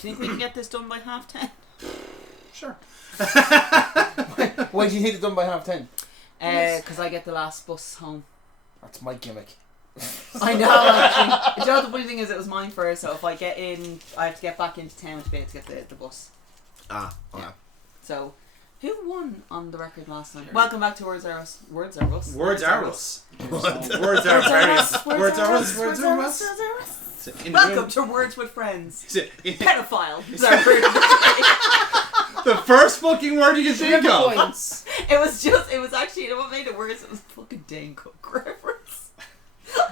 Do you think we can get this done by 10:30? Sure. Why do you need it done by 10:30? Because I get the last bus home. That's my gimmick. I know, actually. You know, the funny thing is, it was mine first, so if I get in, I have to get back into town to be able to get the bus. Okay. Yeah. So, who won on the record last time? Welcome back to Words Are Us. Words Are Us. Words are us. Words are various. Words are us. Words are us. Welcome to Words with Friends. Pedophile. The first fucking word you can think of. It was actually, you know what made it worse? It was fucking Dane Cook reference.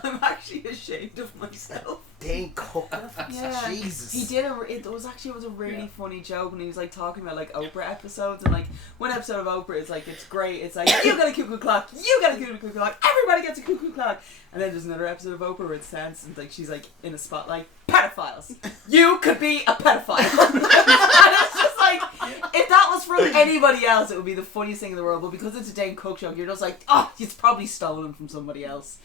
I'm actually ashamed of myself. Dane Cook. Yeah. Jesus. He did it was a really funny joke, and he was like talking about like Oprah episodes, and like one episode of Oprah is like, it's great, it's like, you got a cuckoo clock, you got a cuckoo clock, everybody gets a cuckoo clock. And then there's another episode of Oprah where it stands and like she's like in a spotlight, pedophiles. You could be a pedophile. And it's just like, if that was from anybody else, it would be the funniest thing in the world. But because it's a Dane Cook joke, you're just like, oh, it's probably stolen from somebody else.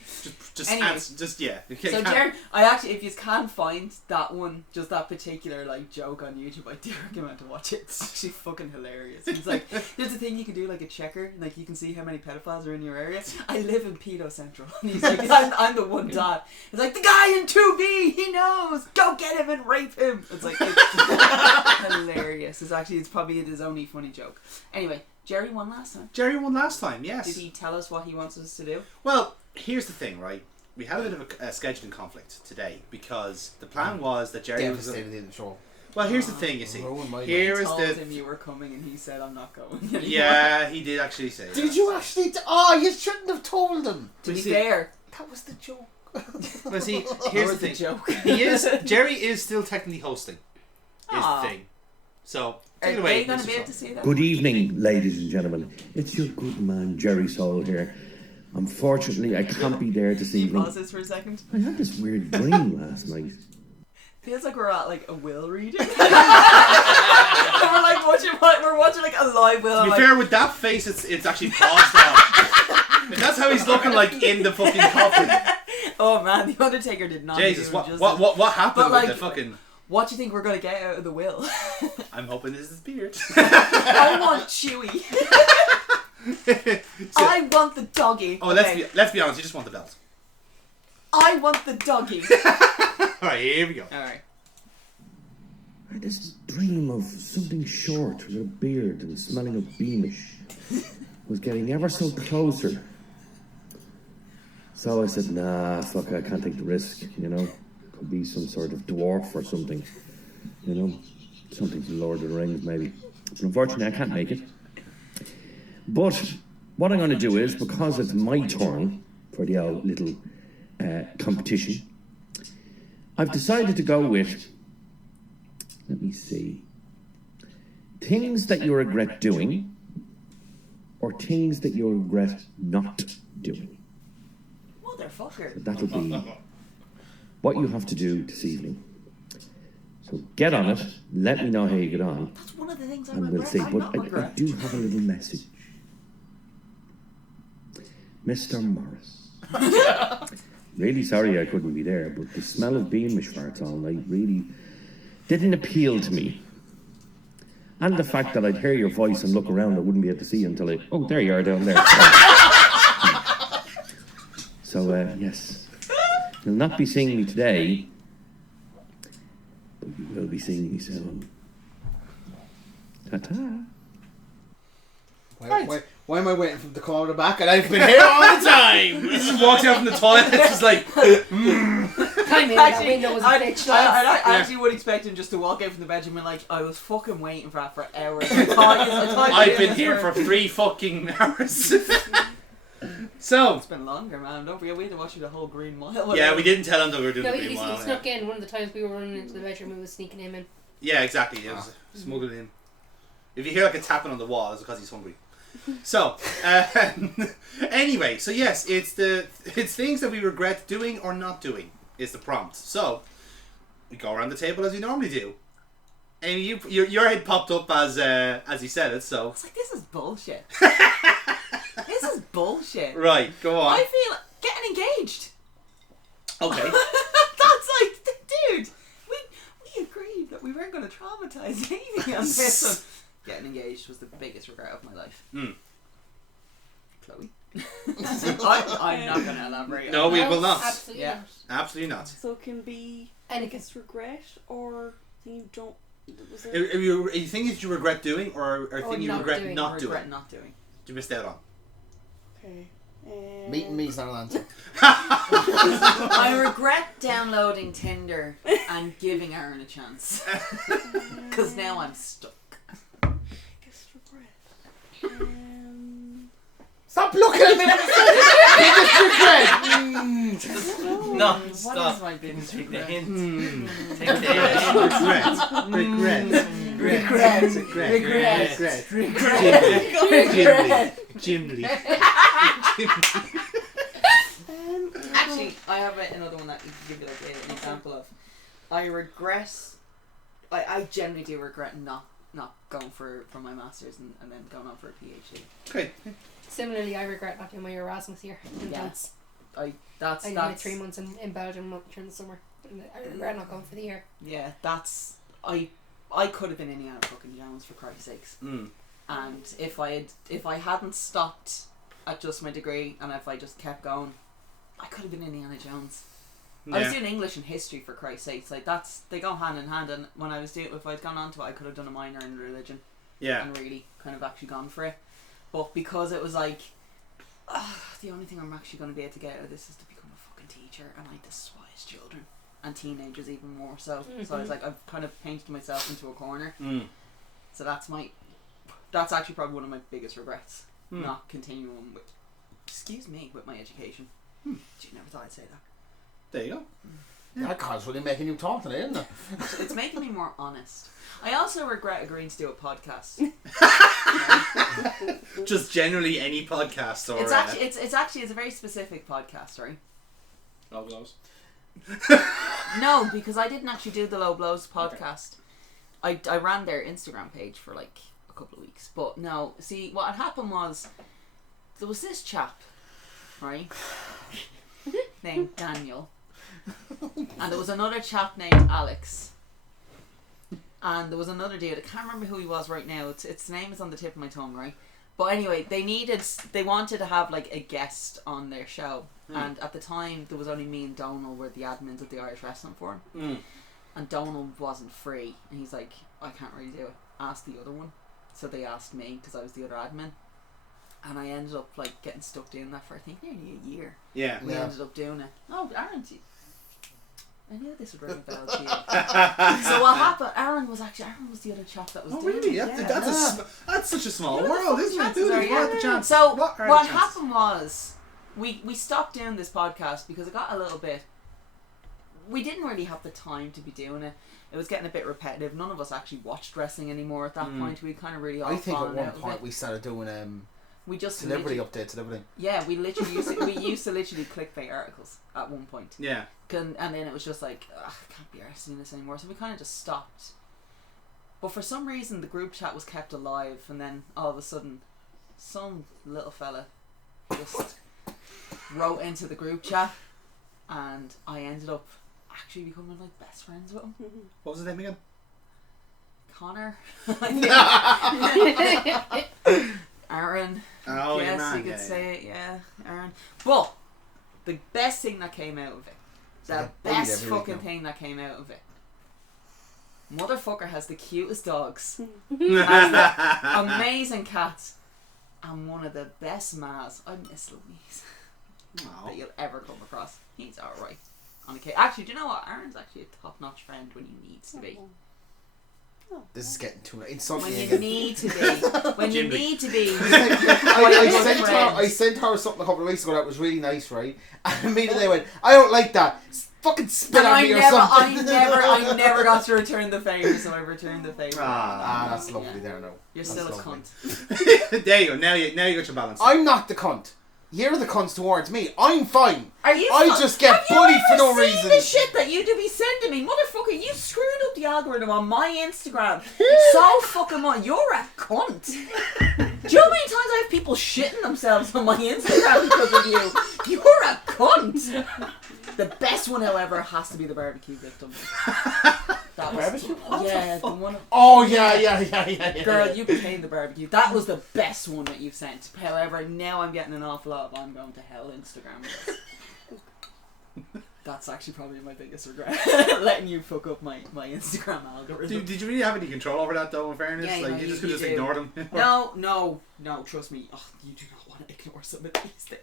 Yeah. Okay, so Gerry, I actually, if you can't find that one, just that particular like joke on YouTube, I do recommend to watch it. It's actually fucking hilarious. It's like, there's a thing you can do, like a checker, like you can see how many pedophiles are in your area. I live in Pedo Central, and he's like, I'm the one dot. It's like, the guy in 2B, he knows. Go get him and rape him. It's like, it's hilarious. It's probably his only funny joke. Anyway, Gerry won last time. Gerry won last time, yes. Did he tell us what he wants us to do? Well, here's the thing, right? We had a bit of a scheduling conflict today because the plan was that Gerry was devastated in the show. Well, here's the thing, you see. Here is the. Him you were coming, and he said, "I'm not going." Anymore. Yeah, he did actually say. Did you actually? Oh, you shouldn't have told him. To be fair, that was the joke. Well, see, here's the thing. Joke. Gerry is still technically hosting. Is the thing. So, take it away. Are you going to be able to see that? Good evening, ladies and gentlemen. It's your good man, Gerry Soul here. Unfortunately, I can't be there this evening. Can you pause this for a second? I had this weird dream last night. Feels like we're at like a will reading. we're watching like a live will. To be fair, with that face, it's actually paused now. That's how he's looking like in the fucking coffin. Oh man, the Undertaker did not. Jesus, what happened with the fucking? What do you think we're gonna get out of the will? I'm hoping this is his beard. I want Chewy. I want the doggy. Oh, okay. Let's be honest. You just want the belt. I want the doggy. Alright, here we go. Alright. I had this dream of something short with a beard and smelling of Beamish was getting ever so closer. So I said, nah, fuck, I can't take the risk, you know. Could be some sort of dwarf or something, you know. Something from Lord of the Rings, maybe. But unfortunately, I can't make it. But what I'm going to do is, because it's my turn for the old little competition, I've decided to go with, let me see, things that you regret doing or things that you regret not doing. Motherfucker. So that'll be what you have to do this evening. So get on it, let me know how you get on. That's one of the things I and regret. we'll see. But I do have a little message. Mr. Morris. Really sorry I couldn't be there, but the smell of Beamish farts all night really didn't appeal to me. And the fact that I'd hear your voice and look around, I wouldn't be able to see you until oh, there you are down there. So, yes. You'll not be seeing me today, but you will be seeing me soon. Ta-ta. Why am I waiting for him to call her back? And I've been here all the time. He just walks out from the toilet. It's just like. I actually would expect him just to walk out from the bedroom and like, I was fucking waiting for that for hours. I've been here for 3 fucking hours. So it's been longer, man. Don't forget we had to watch you the whole Green Mile. Yeah, we didn't tell him that we were doing the Green Mile. He snuck in. One of the times we were running into the bedroom, we was sneaking him in. Yeah, exactly. It was smuggled in. If you hear like a tapping on the wall, it's because he's hungry. So, anyway, so yes, it's things that we regret doing or not doing is the prompt. So, we go around the table as we normally do. Amy, your head popped up as he said it, so. I was like, this is bullshit. This is bullshit. Right, go on. I feel getting engaged. Okay. That's like, dude, we agreed that we weren't going to traumatise Amy on this one. Getting engaged was the biggest regret of my life. Chloe. I'm not going to elaborate. No, we will not. Absolutely Yeah. not. Absolutely not. So it can be Anything. biggest regret or you don't. Was it? If you think that you regret doing, or a thing you not regret doing. not doing, Regret not doing. you missed out on. Okay. Meeting me's not an answer. I regret downloading Tinder and giving Aaron a chance. Because now I'm stuck. Biggest regret. Stop looking at me! Biggest regret! No, What stop. is my biggest Take the regret? hint. Take the hint. Regret. Jimly. Actually, I have another one that you can give you like an example of. I regret. I generally do regret not going for my masters and then going on for a PhD. Okay. Similarly, I regret not doing my Erasmus year in Yeah. France. That's I did my 3 months in Belgium during the summer. And I regret not going for the year. yeah. That's I could have been Indiana fucking Jones for Christ's sakes. And if I hadn't stopped at just my degree and if I just kept going, I could have been Indiana Jones. I was doing English and history for Christ's sakes. Like they go hand in hand. And when I was doing, if I'd gone on to it, I could have done a minor in religion. Yeah. And really kind of actually gone for it. But because it was like, the only thing I'm actually going to be able to get out of this is to become a fucking teacher, and I despise children and teenagers even more so. So I was like, I've kind of painted myself into a corner. So that's actually probably one of my biggest regrets, not continuing with my education. You never thought I'd say that. There you go. That car's really making you talk today, isn't it? It's making me more honest. I also regret agreeing to do a podcast. Just generally any podcast or. It's a very specific podcast, right? Low blows. No, because I didn't actually do the Low Blows podcast. I ran their Instagram page for like a couple of weeks, but no. See, what had happened was there was this chap, right, named Daniel, and there was another chap named Alex. And there was another dude, I can't remember who he was right now, its name is on the tip of my tongue, right? But anyway, they wanted to have like a guest on their show. And at the time, there was only me and Donal were the admins of the Irish Wrestling Forum. And Donal wasn't free. And he's like, I can't really do it. Ask the other one. So they asked me, because I was the other admin. And I ended up like getting stuck doing that for I think nearly a year. Yeah. We ended up doing it. Oh, Aaron, I knew this would ring a bell to you. So what happened? Aaron was the other chap that was Oh doing really? it. That's such a small You know world, the isn't it? chances Dude, are, what yeah. are the chances? So What are what the chances? happened was we stopped doing this podcast because it got a little bit. We didn't really have the time to be doing it. It was getting a bit repetitive. None of us actually watched wrestling anymore at that point. We kind of really all I think at fallen one out of point it. we started doing We just celebrity updates and everything. Yeah, we used to literally clickbait articles at one point. Yeah. And then it was just like, I can't be arsed doing this anymore. So we kind of just stopped. But for some reason, the group chat was kept alive, and then all of a sudden, some little fella just wrote into the group chat, and I ended up actually becoming like best friends with him. What was his name again? Connor. Aaron. Oh, yes, your man. you could say it, yeah, Aaron. But the best thing that came out of it, the like a bully best every week fucking now. thing that came out of it, motherfucker has the cutest dogs, Yeah. has the amazing cats, and one of the best mas. I miss Louise that you'll ever come across. He's alright. On occasion. Actually, do you know what? Aaron's actually a top-notch friend when he needs to be. This is getting too insulting When you again. need to be. When you Jimmy. need to be. I sent her something a couple of weeks ago that was really nice, right? And immediately they went, I don't like that. Fucking spit And on I me or never something. got to return the favour, so I returned the favour. Ah, that's lovely there now. You're That's still a lovely. cunt. There you go. Now you got your balance. I'm not the cunt. You're the cunts towards me. I'm fine. Are you? I just get Have bullied you for no ever seen reason. the shit that you do be sending me, motherfucker? You screwed up the algorithm on my Instagram so fucking much. You're a cunt. Do you know how many times I have people shitting themselves on my Instagram because of you? You're a cunt. The best one, however, has to be the barbecue victim. That barbecue? Yeah, the one. Oh yeah. Girl, you became the barbecue. That was the best one that you've sent. However, now I'm getting an awful lot of I'm going to hell Instagram. That's actually probably my biggest regret. Letting you fuck up my Instagram algorithm. Did you really have any control over that though, in fairness? Yeah, like, you just could just ignore them? No, trust me. Oh, you do not want to ignore some of these things.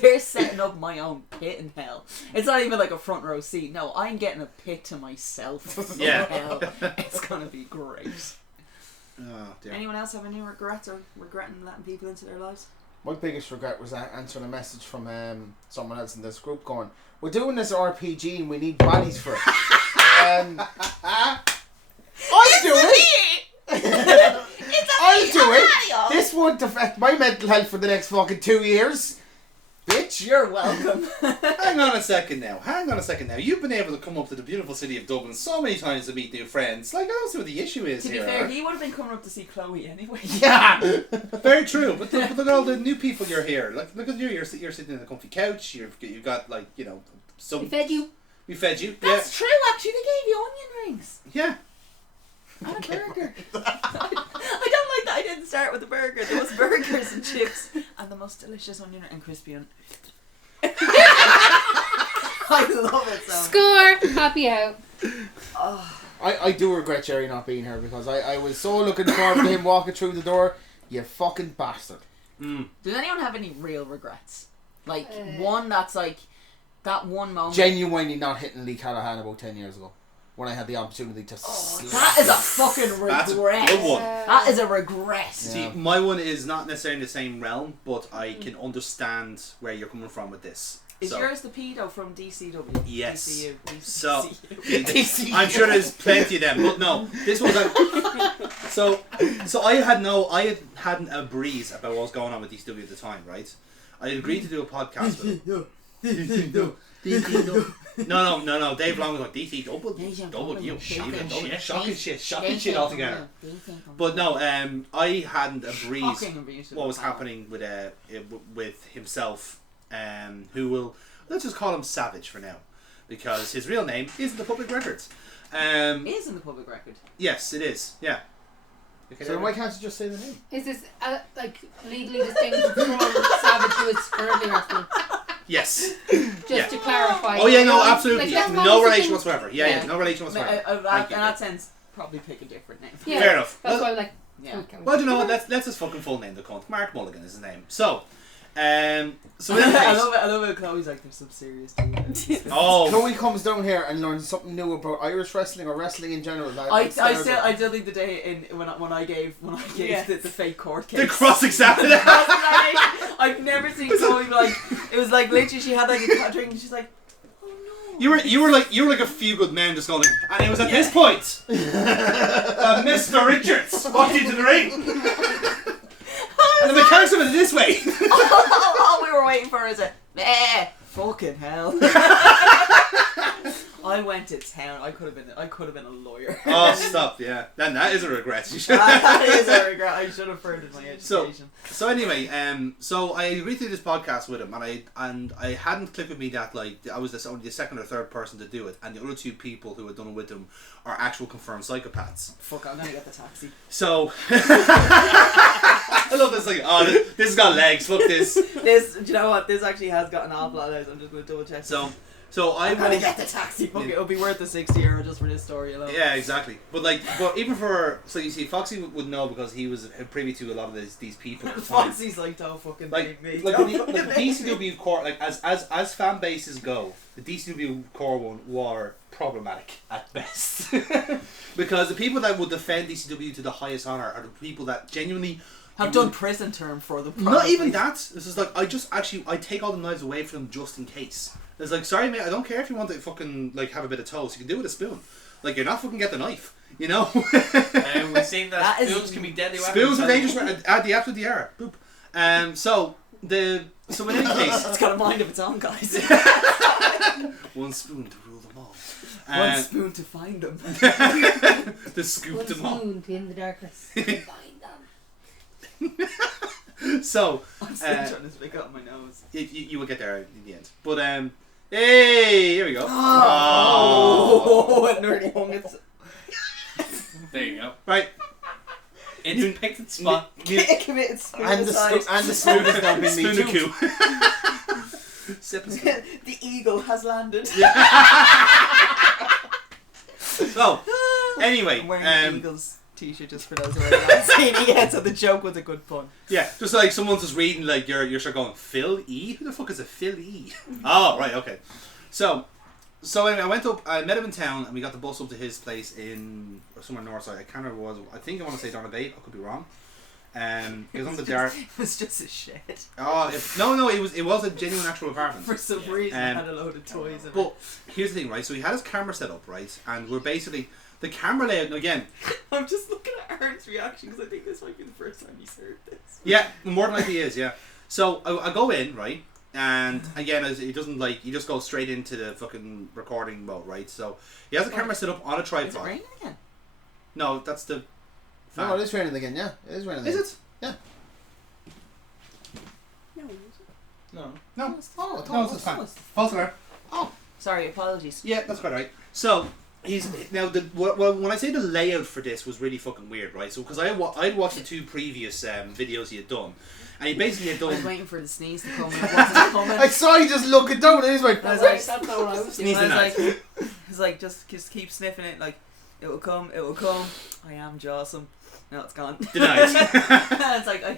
they're setting up my own pit in hell. It's not even like a front row seat. No, I'm getting a pit to myself. Yeah. Hell. It's gonna be great. Oh, dear. Anyone else have any regrets or regretting letting people into their lives? My biggest regret was answering a message from someone else in this group going, we're doing this RPG and we need bodies for it. I'll do it! I'll do it! This won't affect my mental health for the next fucking 2 years. Bitch. You're welcome. Hang on a second now. You've been able to come up to the beautiful city of Dublin so many times to meet new friends. Like, I don't see what the issue is To be here. fair, he would have been coming up to see Chloe anyway. Yeah! Very true. But look at all the new people you're here. Like, look at you. You're sitting in a comfy couch. You've got, like, you know, some... We fed you. We fed you. That's true, actually. They gave you onion rings. Yeah. And a burger. I don't like that I didn't start with the burger. There was burgers and chips and the most delicious onion and crispy onion. I love it so. Score. Happy out. Oh. I do regret Gerry not being here because I was so looking forward to him walking through the door. You fucking bastard. Does anyone have any real regrets? Like, one that's like, that one moment. Genuinely not hitting Lee Callahan about 10 years ago. When I had the opportunity to slap That is a fucking regret. That's a good one. That is a regret. See, my one is not necessarily in the same realm, but I can understand where you're coming from with this. Is yours the pedo from DCW? Yes. DCU. So, DCU. I'm sure there's plenty of them, but no, this was like, so I hadn't a breeze about what was going on with DCW at the time, right? I had agreed to do a podcast with him. No. Dave Long was like DCW, shocking shit altogether. But no, I hadn't a breeze what was happening with himself. Who will, let's just call him Savage for now, because his real name is in the public records. Is in the public record. Yes, it is. Yeah. So then why can't you just say the name? Is this like legally distinct from Savage, who is currently wrestling? Yes. Just to clarify. Oh yeah, no, absolutely. Like, No relation whatsoever. Yeah, no relation whatsoever. In that sense, probably pick a different name. Yeah, fair enough. That's why I'm like. Yeah. Well, do you know what? Let's his fucking full name, the cunt. Mark Mulligan is his name. So in any case, I love it. Chloe's like, there's some serious tea. oh, Chloe comes down here and learns something new about Irish wrestling or wrestling in general. I still think the day when I gave the fake court case. the cross-examination. I've never seen Chloe like, it was like literally she had like a drink and she's like, oh no. You were like a few good men just going, and it was at this point Mr. Richards walked into the ring. And the mechanics of it this way. All we were waiting for is a fucking hell. I went to town. I could have been a lawyer. Oh, stop! Yeah, then that is a regret. You should. That is a regret. I should have furthered my education. So anyway, so I agreed to do this podcast with him, and I hadn't clicked with me that like I was only the second or third person to do it, and the other two people who had done it with him are actual confirmed psychopaths. Fuck! I'm gonna get the taxi. So I love this. Like, oh, this has got legs. Fuck this. This, do you know what? This actually has got an awful lot of legs. I'm just gonna double check. So I'm gonna get the taxi. Fuck it, it'll be worth the €60 just for this story alone. Yeah, exactly. But even for, so you see, Foxy would know because he was privy to a lot of these people. At the time. Foxy's like, don't fucking like me. the DCW core, like as fan bases go, the DCW core one were problematic at best because the people that would defend DCW to the highest honor are the people that genuinely have done prison term for them. Probably. Not even that. This is like I take all the knives away from them just in case. It's like, sorry mate, I don't care if you want to fucking like have a bit of toast. You can do it with a spoon. Like, you're not fucking get the knife, you know. We've seen that spoons can be deadly weapons. Spoons are dangerous. Add the after the error. Boop. So in any case, it's got a mind of its own, guys. One spoon to rule them all. One spoon to find them. To scoop them all. One spoon to in the darkness. To find them. So I'm still trying to speak up my nose. You will get there in the end. But Hey, here we go. Oh, it nearly hung it. There you go. Right. It's picked its spot. Committed And the spoon has now been me Spoon too. The eagle has landed. So, anyway, I'm wearing an Eagles t-shirt just for those who haven't seen it yet, so the joke was a good pun. yeah, just like someone's just reading, like you're sort of going, Phil E? Who the fuck is a Phil E? Oh, right, okay. So anyway, I went up, I met him in town, and we got the bus up to his place in, or somewhere north side, I can't remember what it was, I think I want to say Donaghadee, I could be wrong. It was on the dark. It was just a shed. Oh, no, it was a genuine actual apartment. For some reason, it had a load of toys in it. But here's the thing, right? So he had his camera set up, right? And we're basically, the camera layout, again, I'm just looking at Aaron's reaction because I think this might be the first time he's heard this. yeah, more than likely is, yeah. So I go in, right? And again, he doesn't like, he just goes straight into the fucking recording mode, right? So he has the camera set up on a tripod. Is it raining again? No, that's the fan. No, it is raining again, yeah. It is raining again. Is it? Yeah. No, was it? No. No. Oh, No, it's the fan. False alarm. Sorry, apologies. Yeah, that's quite right. So he's now when I say the layout for this was really fucking weird, right? So because I'd watched the two previous videos he had done, and he basically had I was done waiting for the sneeze to come and it wasn't coming. I saw you just looking down and he's like, I was like, That's not what I was doing. Sneeze the night. He's like, just keep sniffing it, like, it will come. I am jawsome. No, it's gone. Denied.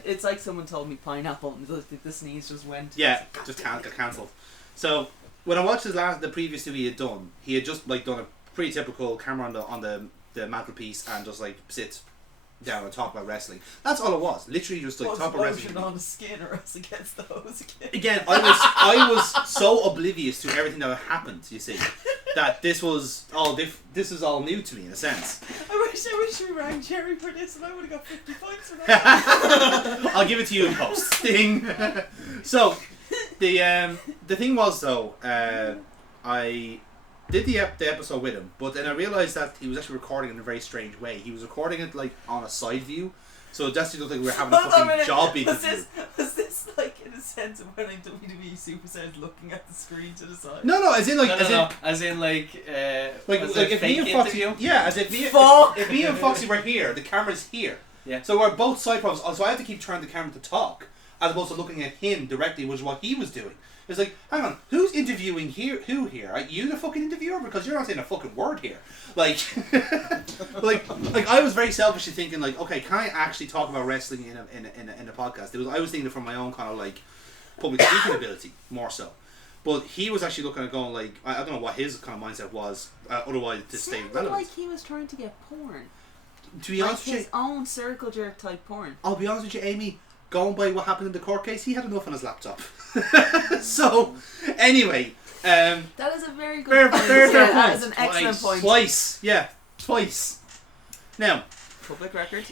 it's like someone told me pineapple and the sneeze just went. Yeah, just got cancelled. So when I watched the previous two he had done just like done a pretty typical camera on the mantelpiece and just like sits down and talk about wrestling. That's all it was. Literally just like talk about wrestling. On the skin or else against the hose again. Again, I was so oblivious to everything that had happened. You see, that this was all this is all new to me in a sense. I wish we rang Gerry for this and I would have got 50 points for that. I'll give it to you in post. Ding. So the thing was though, I did the episode with him, but then I realised that he was actually recording in a very strange way. He was recording it like on a side view, so it just looked like we were having a fucking job interview. Was this like in a sense of when like WWE superstars looking at the screen to the side? No, as in like as in like if me and Foxy, yeah, as if me and Foxy were here, the camera's here. Yeah. So we're both side props, so I have to keep turning the camera to talk, as opposed to looking at him directly, which is what he was doing. It's like, hang on, who's interviewing here? Who here? Are you the fucking interviewer? Because you're not saying a fucking word here. Like, like I was very selfishly thinking, like, okay, can I actually talk about wrestling in a podcast? I was thinking it from my own kind of like public speaking ability more so. But he was actually looking at going like, I don't know what his kind of mindset was. Otherwise, to stay relevant. Like he was trying to get porn. To be honest with his you, own circle jerk type porn. I'll be honest with you, Amy. Going by what happened in the court case, he had enough on his laptop. So, anyway, that is a very good point. fair That point. is an excellent point. Twice. Now, Public record.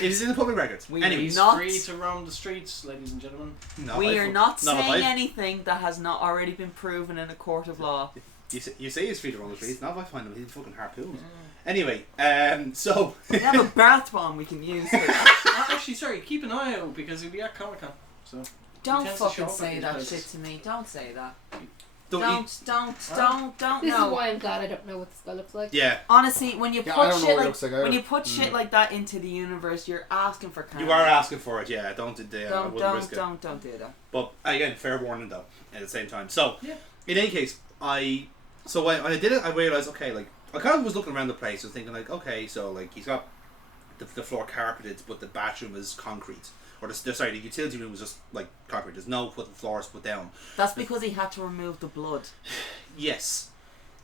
it is in the public records. Anyway, He's not- free to roam the streets, ladies and gentlemen. no, We are not not saying if I- anything that has not already been proven in a court of law. You say he's free to roam the streets. Now if I find him, he's fucking harpooned. Anyway, so We have a bath bomb we can use. Actually, sorry, keep an eye out because he'll be at Comic Con. So Don't tends to show fucking up at say these that places. shit to me. Don't say that. don't This Don't. is No. why I'm glad I don't know what this guy looks like. yeah, Honestly, when you Yeah, I put don't know shit what it like looks like either. when you put shit like that into the universe, you're asking for karma. you are asking for it. Yeah, don't do that. I wouldn't risk it. Don't do that. But again, fair warning though. At the same time, so Yeah. in any case, when I did it, I realized okay, like I kind of was looking around the place and thinking like, okay, so like he's got the floor carpeted, but the bathroom is concrete, or the utility room was just like concrete. There's no floors put down. That's because he had to remove the blood. Yes.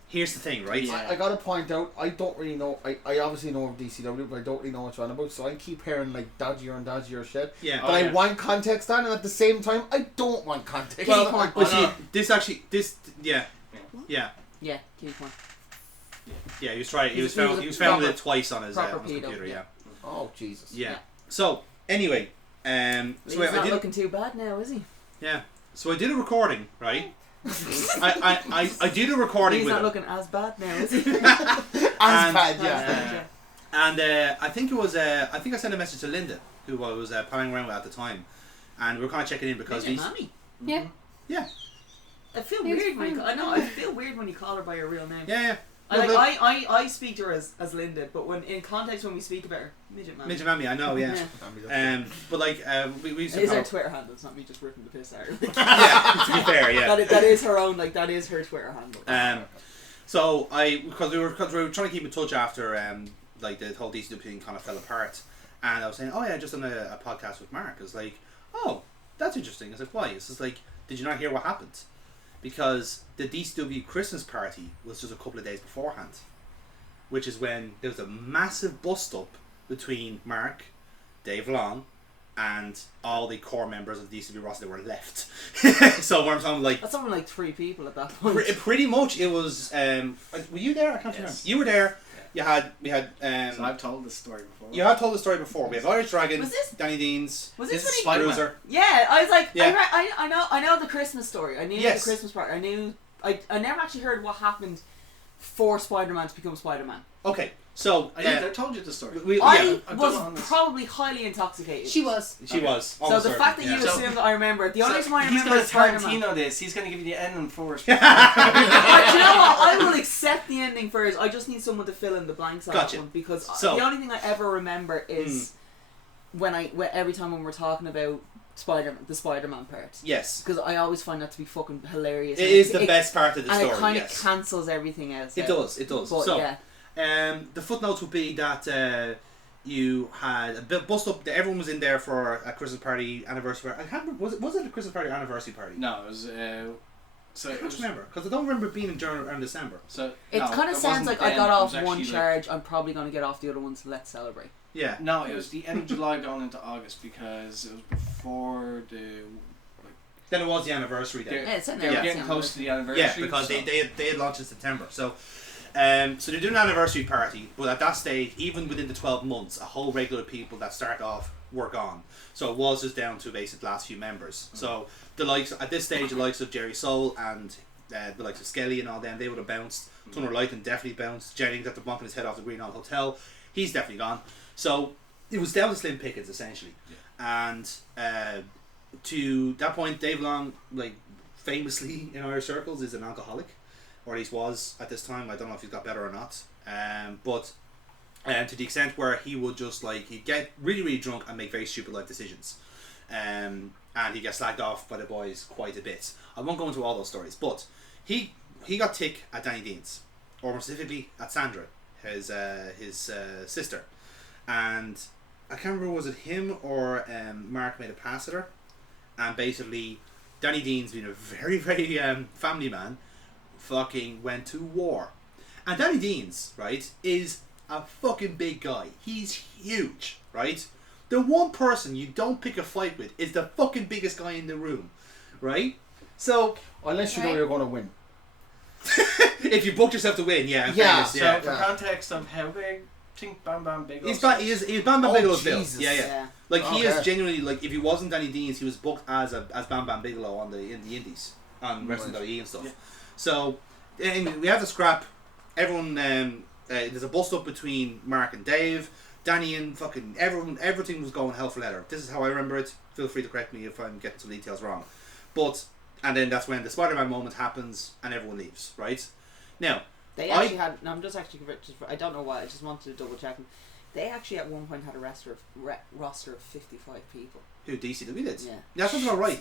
Here's the thing, right? Yeah. I gotta point out, I don't really know, I obviously know of DCW, but I don't really know what you're on about, so I keep hearing like dodgier shit. Yeah. But I want context on, and at the same time, I don't want context. Kitty corn. But see, yeah. Yeah, keep one. Yeah, he was trying. He was He was found. a He was found with proper- it twice on his proper computer. pedo, Yeah. yeah. Oh, Jesus. Yeah. Yeah. So anyway, He's so I not did. looking too bad now, is he? Yeah. So I did a recording, right? I did a recording He's with not him. looking as bad now, is he? As bad, As yeah. bad, yeah. And I think it was. I think I sent a message to Linda, who I was playing around with at the time, and we were kind of checking in because Is it these. Mammy? Yeah. Yeah. I feel It's weird when you, fine. I know. I feel weird when you call her by her real name. Yeah. I speak to her as Linda, but when in context when we speak about her, midget man. Midget Mammy, I know, yeah. But like, we used to It is her call- Twitter handle. It's not me just ripping the piss out of her. yeah, to be fair, yeah. that is her own. Like that is her Twitter handle. So because we were trying to keep in touch after like the whole DCW thing kind of fell apart, and I was saying, oh yeah, just on a podcast with Mark. I was like, oh, that's interesting. I was like, why? It's just like, did you not hear what happened? Because the DCW Christmas party was just a couple of days beforehand, which is when there was a massive bust up between Mark, Dave Long, and all the core members of the DCW roster that were left. So what I'm talking like That's something like 3 people at that point. pretty much it was. Were you there? I can't remember. You were there. We had. So I've told this story before. You have told the story before. We have Irish Dragon, Was this- Danny Deans, Was This this is when he? Spider-Man. Bruiser. Yeah, I was like, Yeah. I know the Christmas story. I knew Yes. the Christmas part. I knew. I never actually heard what happened for Spider-Man to become Spider-Man. Okay, so I told you the story. I I've was done it on this. probably highly intoxicated. She was. she was. So almost the certain, fact that yeah. you assume that I remember, the only reason why I he's remember going is to Spider-Man. Tarantino this. He's going to give you the ending first. Do you know what? I will accept the ending first. I just need someone to fill in the blanks on Gotcha. that one because So- the only thing I ever remember is when every time when we're talking about the Spider-Man part. Yes, Because I always find that to be fucking hilarious. it is the best part of the and story. it kind yes. of cancels everything else. It out. does. It does. But So, yeah, the footnotes would be that you had a bit bust up. Everyone was in there for a Christmas party anniversary. I can't remember. Was it a Christmas party or anniversary party? No, it was. So I it can't was. remember because I don't remember it being in around December. So it no, kind of it sounds wasn't like I then, got it off was one actually, like- charge. I'm probably going to get off the other one, so let's celebrate. Yeah. No, it was the end of July going into August because it was before the. Then it was the anniversary then. Yeah, it's in They there. were it's getting in close to there. the anniversary. Yeah, because so- they had launched in September. So they're doing an anniversary party, but at that stage, even within the 12 months, a whole regular people that start off were gone. So it was just down to basically the last few members. So the likes at this stage, the likes of Gerry Soul and the likes of Skelly and all them, they would have bounced. Tunner Lighton definitely bounced. Jennings after bumping his head off the Green Isle Hotel, he's definitely gone. So it was down to slim pickings essentially, and to that point, Dave Long, like famously in Irish circles, is an alcoholic, or at least was at this time. I don't know if he's got better or not. But to the extent where he would just like he'd get really really drunk and make very stupid life decisions, and he'd get slagged off by the boys quite a bit. I won't go into all those stories, but he got tick at Danny Deans, or more specifically at Sandra, his sister, and I can't remember was it him or Mark made a pass at her. And basically, Danny Deans, being a very, very family man, fucking went to war. And Danny Deans, right, is a fucking big guy. He's huge, right? The one person you don't pick a fight with is the fucking biggest guy in the room, right? So, Unless you know you're going to win. if you booked yourself to win, yeah, in Yeah, fairness, So yeah. for context of how big, think Bam Bam Bigelow. He's Bam Bam Oh, Bigelow's bill. Jesus. Yeah, yeah. Yeah. Like he Okay. is genuinely like if he wasn't Danny Deans, he was booked as Bam Bam Bigelow in the Indies on Wrestling.ie and stuff. Yeah. So anyway, we have the scrap. Everyone there's a bust up between Mark and Dave. Danny and fucking everyone. Everything was going hell for leather. This is how I remember it. Feel free to correct me if I'm getting some details wrong. But and then that's when the Spider-Man moment happens and everyone leaves. Right now. They actually had. No, I'm just actually. I don't know why. I just wanted to double check. They actually at one point had a roster of 55 people. Who DCW did? Yeah. That sounds about right.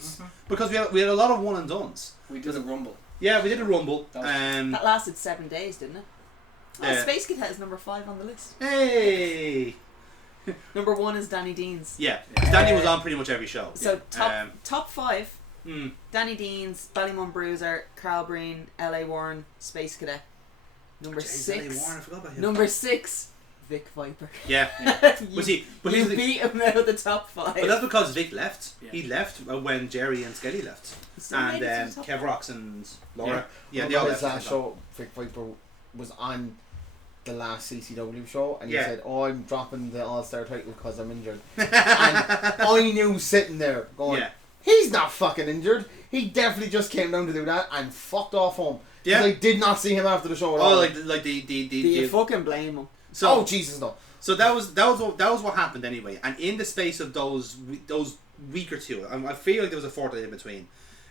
Because we had a lot of one and dones. We did a rumble. Yeah, we did a rumble. That lasted 7 days, didn't it? Oh, Yeah. Space Cadet is number 5 on the list. Hey. Number 1 is Danny Deans. Yeah, 'cause Danny was on pretty much every show. So top 5: Mm, Danny Deans, Ballymun Bruiser, Carl Breen, L.A. Warren, Space Cadet. Number Jeez, L.A. 6. Warren, I forgot about him. Number 6, Vic Viper. Yeah, you, was he? But you he's the, beat him out of the top 5. but that's because Vic left. Yeah. He left when Gerry and Skelly left, Still made it and to the top Kev 5. Rocks and Laura. Yeah, Well, they all his left. last show, Vic Viper was on the last CCW show, and he Yeah. said, "Oh, I'm dropping the All-Star title because I'm injured." And I knew sitting there going, Yeah. "He's not fucking injured. He definitely just came down to do that and fucked off home." Yeah. 'Cause I did not see him after the show at all. Oh, like the Do you fucking blame him? so. Oh Jesus, no. So that was what happened anyway. And in the space of those week or two, I feel like there was a fortnight in between.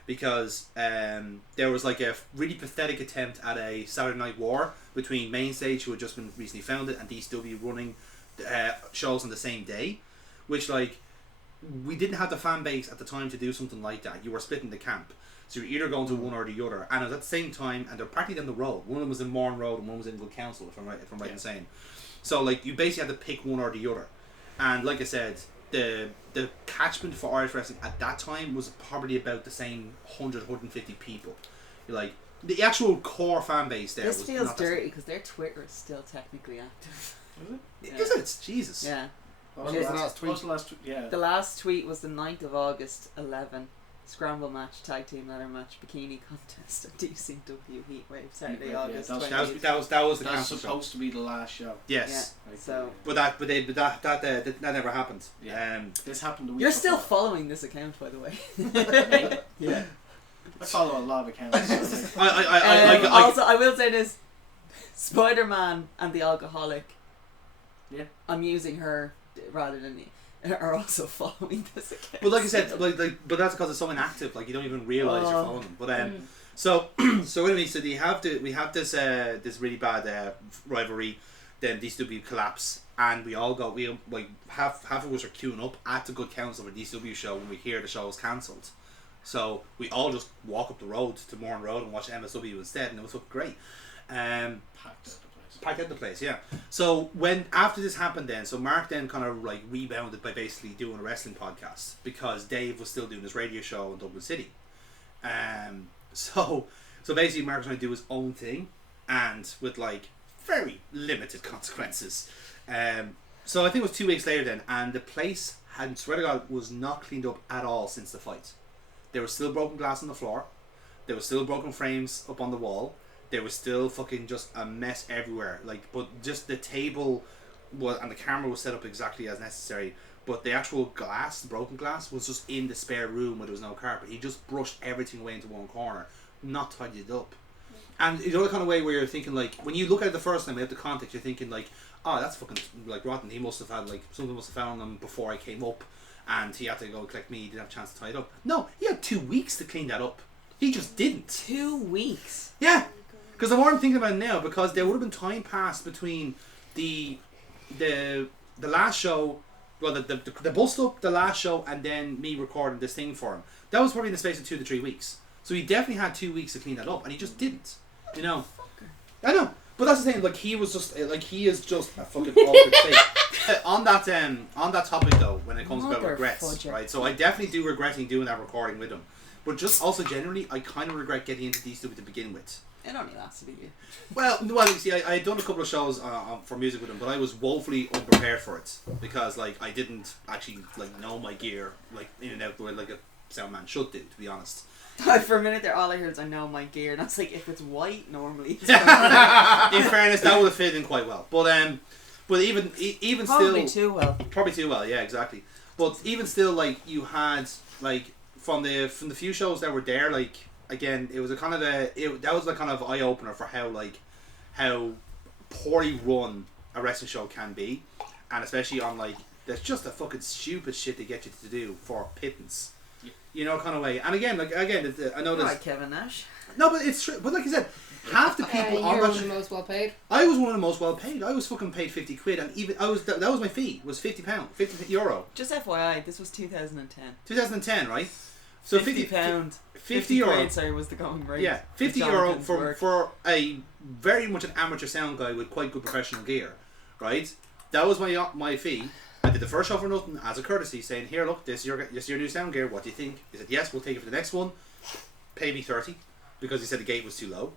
because there was like a really pathetic attempt at a Saturday Night War between Mainstage, who had just been recently founded, and DCW running shows on the same day, which like we didn't have the fan base at the time to do something like that. You were splitting the camp. So you're either going to one or the other, and it was at the same time, and they're practically down the road. One of them was in Morn Road, and one was in Good Counsel, if I'm right in saying. So like you basically had to pick one or the other, and like I said, the catchment for Irish wrestling at that time was probably about the same 150 people. You're like the actual core fan base there. This was feels not dirty because their Twitter is still technically active. Is it? It's Jesus. Yeah. What was Here's the the last last tweet. What's the last tweet? Yeah. The last tweet was the 9th of August, 11. Scramble match, tag team ladder match, bikini contest at DCW Heatwave, Saturday, Yeah, August that was- 20th. That was the That's council show. supposed to be the last show. Yes. Yeah, so But that never happened. Yeah. This happened the week you're still before. following this account, by the way. Yeah. I follow a lot of accounts. So Also, I will say this: Spider-Man and the Alcoholic. Yeah. I'm using her rather than are also following this account. But like I said, but that's because it's so inactive. Like you don't even realize you're following them. But so anyway, so we have this this really bad rivalry. Then DCW collapse, and we all go. We like half of us are queuing up at the Good Counsel for DCW show when we hear the show is cancelled. So we all just walk up the road to Morn Road and watch MSW instead, and it was fucking great. Packed out the place, yeah. So when after this happened, then so Mark then kind of like rebounded by basically doing a wrestling podcast because Dave was still doing his radio show in Dublin City. So basically Mark was going to do his own thing, and with like very limited consequences. So I think it was 2 weeks later then, and the place had, swear to God, was not cleaned up at all since the fight. There was still broken glass on the floor. There was still broken frames up on the wall. There was still fucking just a mess everywhere. Like, but just the table was, and the camera was set up exactly as necessary. But the actual glass, the broken glass, was just in the spare room where there was no carpet. He just brushed everything away into one corner, not tidied it up. And you know the kind of way where you're thinking like, when you look at it the first time, without the context, you're thinking like, oh, that's fucking like rotten. He must have had like, something must have found him before I came up, and he had to go collect me. He didn't have a chance to tie it up. No, he had 2 weeks to clean that up. He just didn't. 2 weeks. Yeah, because the more I'm thinking about it now, because there would have been time passed between the last show, well, the bust up, the last show, and then me recording this thing for him. That was probably in the space of 2 to 3 weeks. So he definitely had 2 weeks to clean that up, and he just didn't. You know, I know, but that's the thing. Like he was just like he is just a fucking awkward thing. On that topic though, when it comes about regrets, Motherfudger. right? So I definitely do regretting doing that recording with him, but just also generally, I kind of regret getting into these two to begin with. It only lasted a year. Well, you see, I had done a couple of shows for music with him, but I was woefully unprepared for it because like I didn't actually like know my gear like in and out the way like a sound man should do, to be honest. For a minute there, all I heard is I know my gear, and I was like, if it's white, normally it's In fairness, that would have fit in quite well, but even probably still, too well. yeah, exactly. But even still, like you had like from the few shows that were there, like again, it was a kind of that was like kind of eye opener for how poorly run a wrestling show can be, and especially on like there's just a fucking stupid shit they get you to do for pittance. You know, kind of way. And again, I know this. Like Kevin Nash. No, but it's true. But like I said, half the people on You're that one of the most well paid. I was one of the most well paid. I was fucking paid 50 quid, and even that was my fee. Was £50, €50. Just FYI, this was 2010. 2010, right? So £50. 50 euro. Quid, sorry, was the going rate. Yeah, for €50 Jonathan's work. for a very much an amateur sound guy with quite good professional gear, right? That was my fee. I did the first show for nothing as a courtesy, saying, "Here, look, this is your new sound gear. What do you think?" He said, "Yes, we'll take it for the next one." Pay me 30 because he said the gate was too low.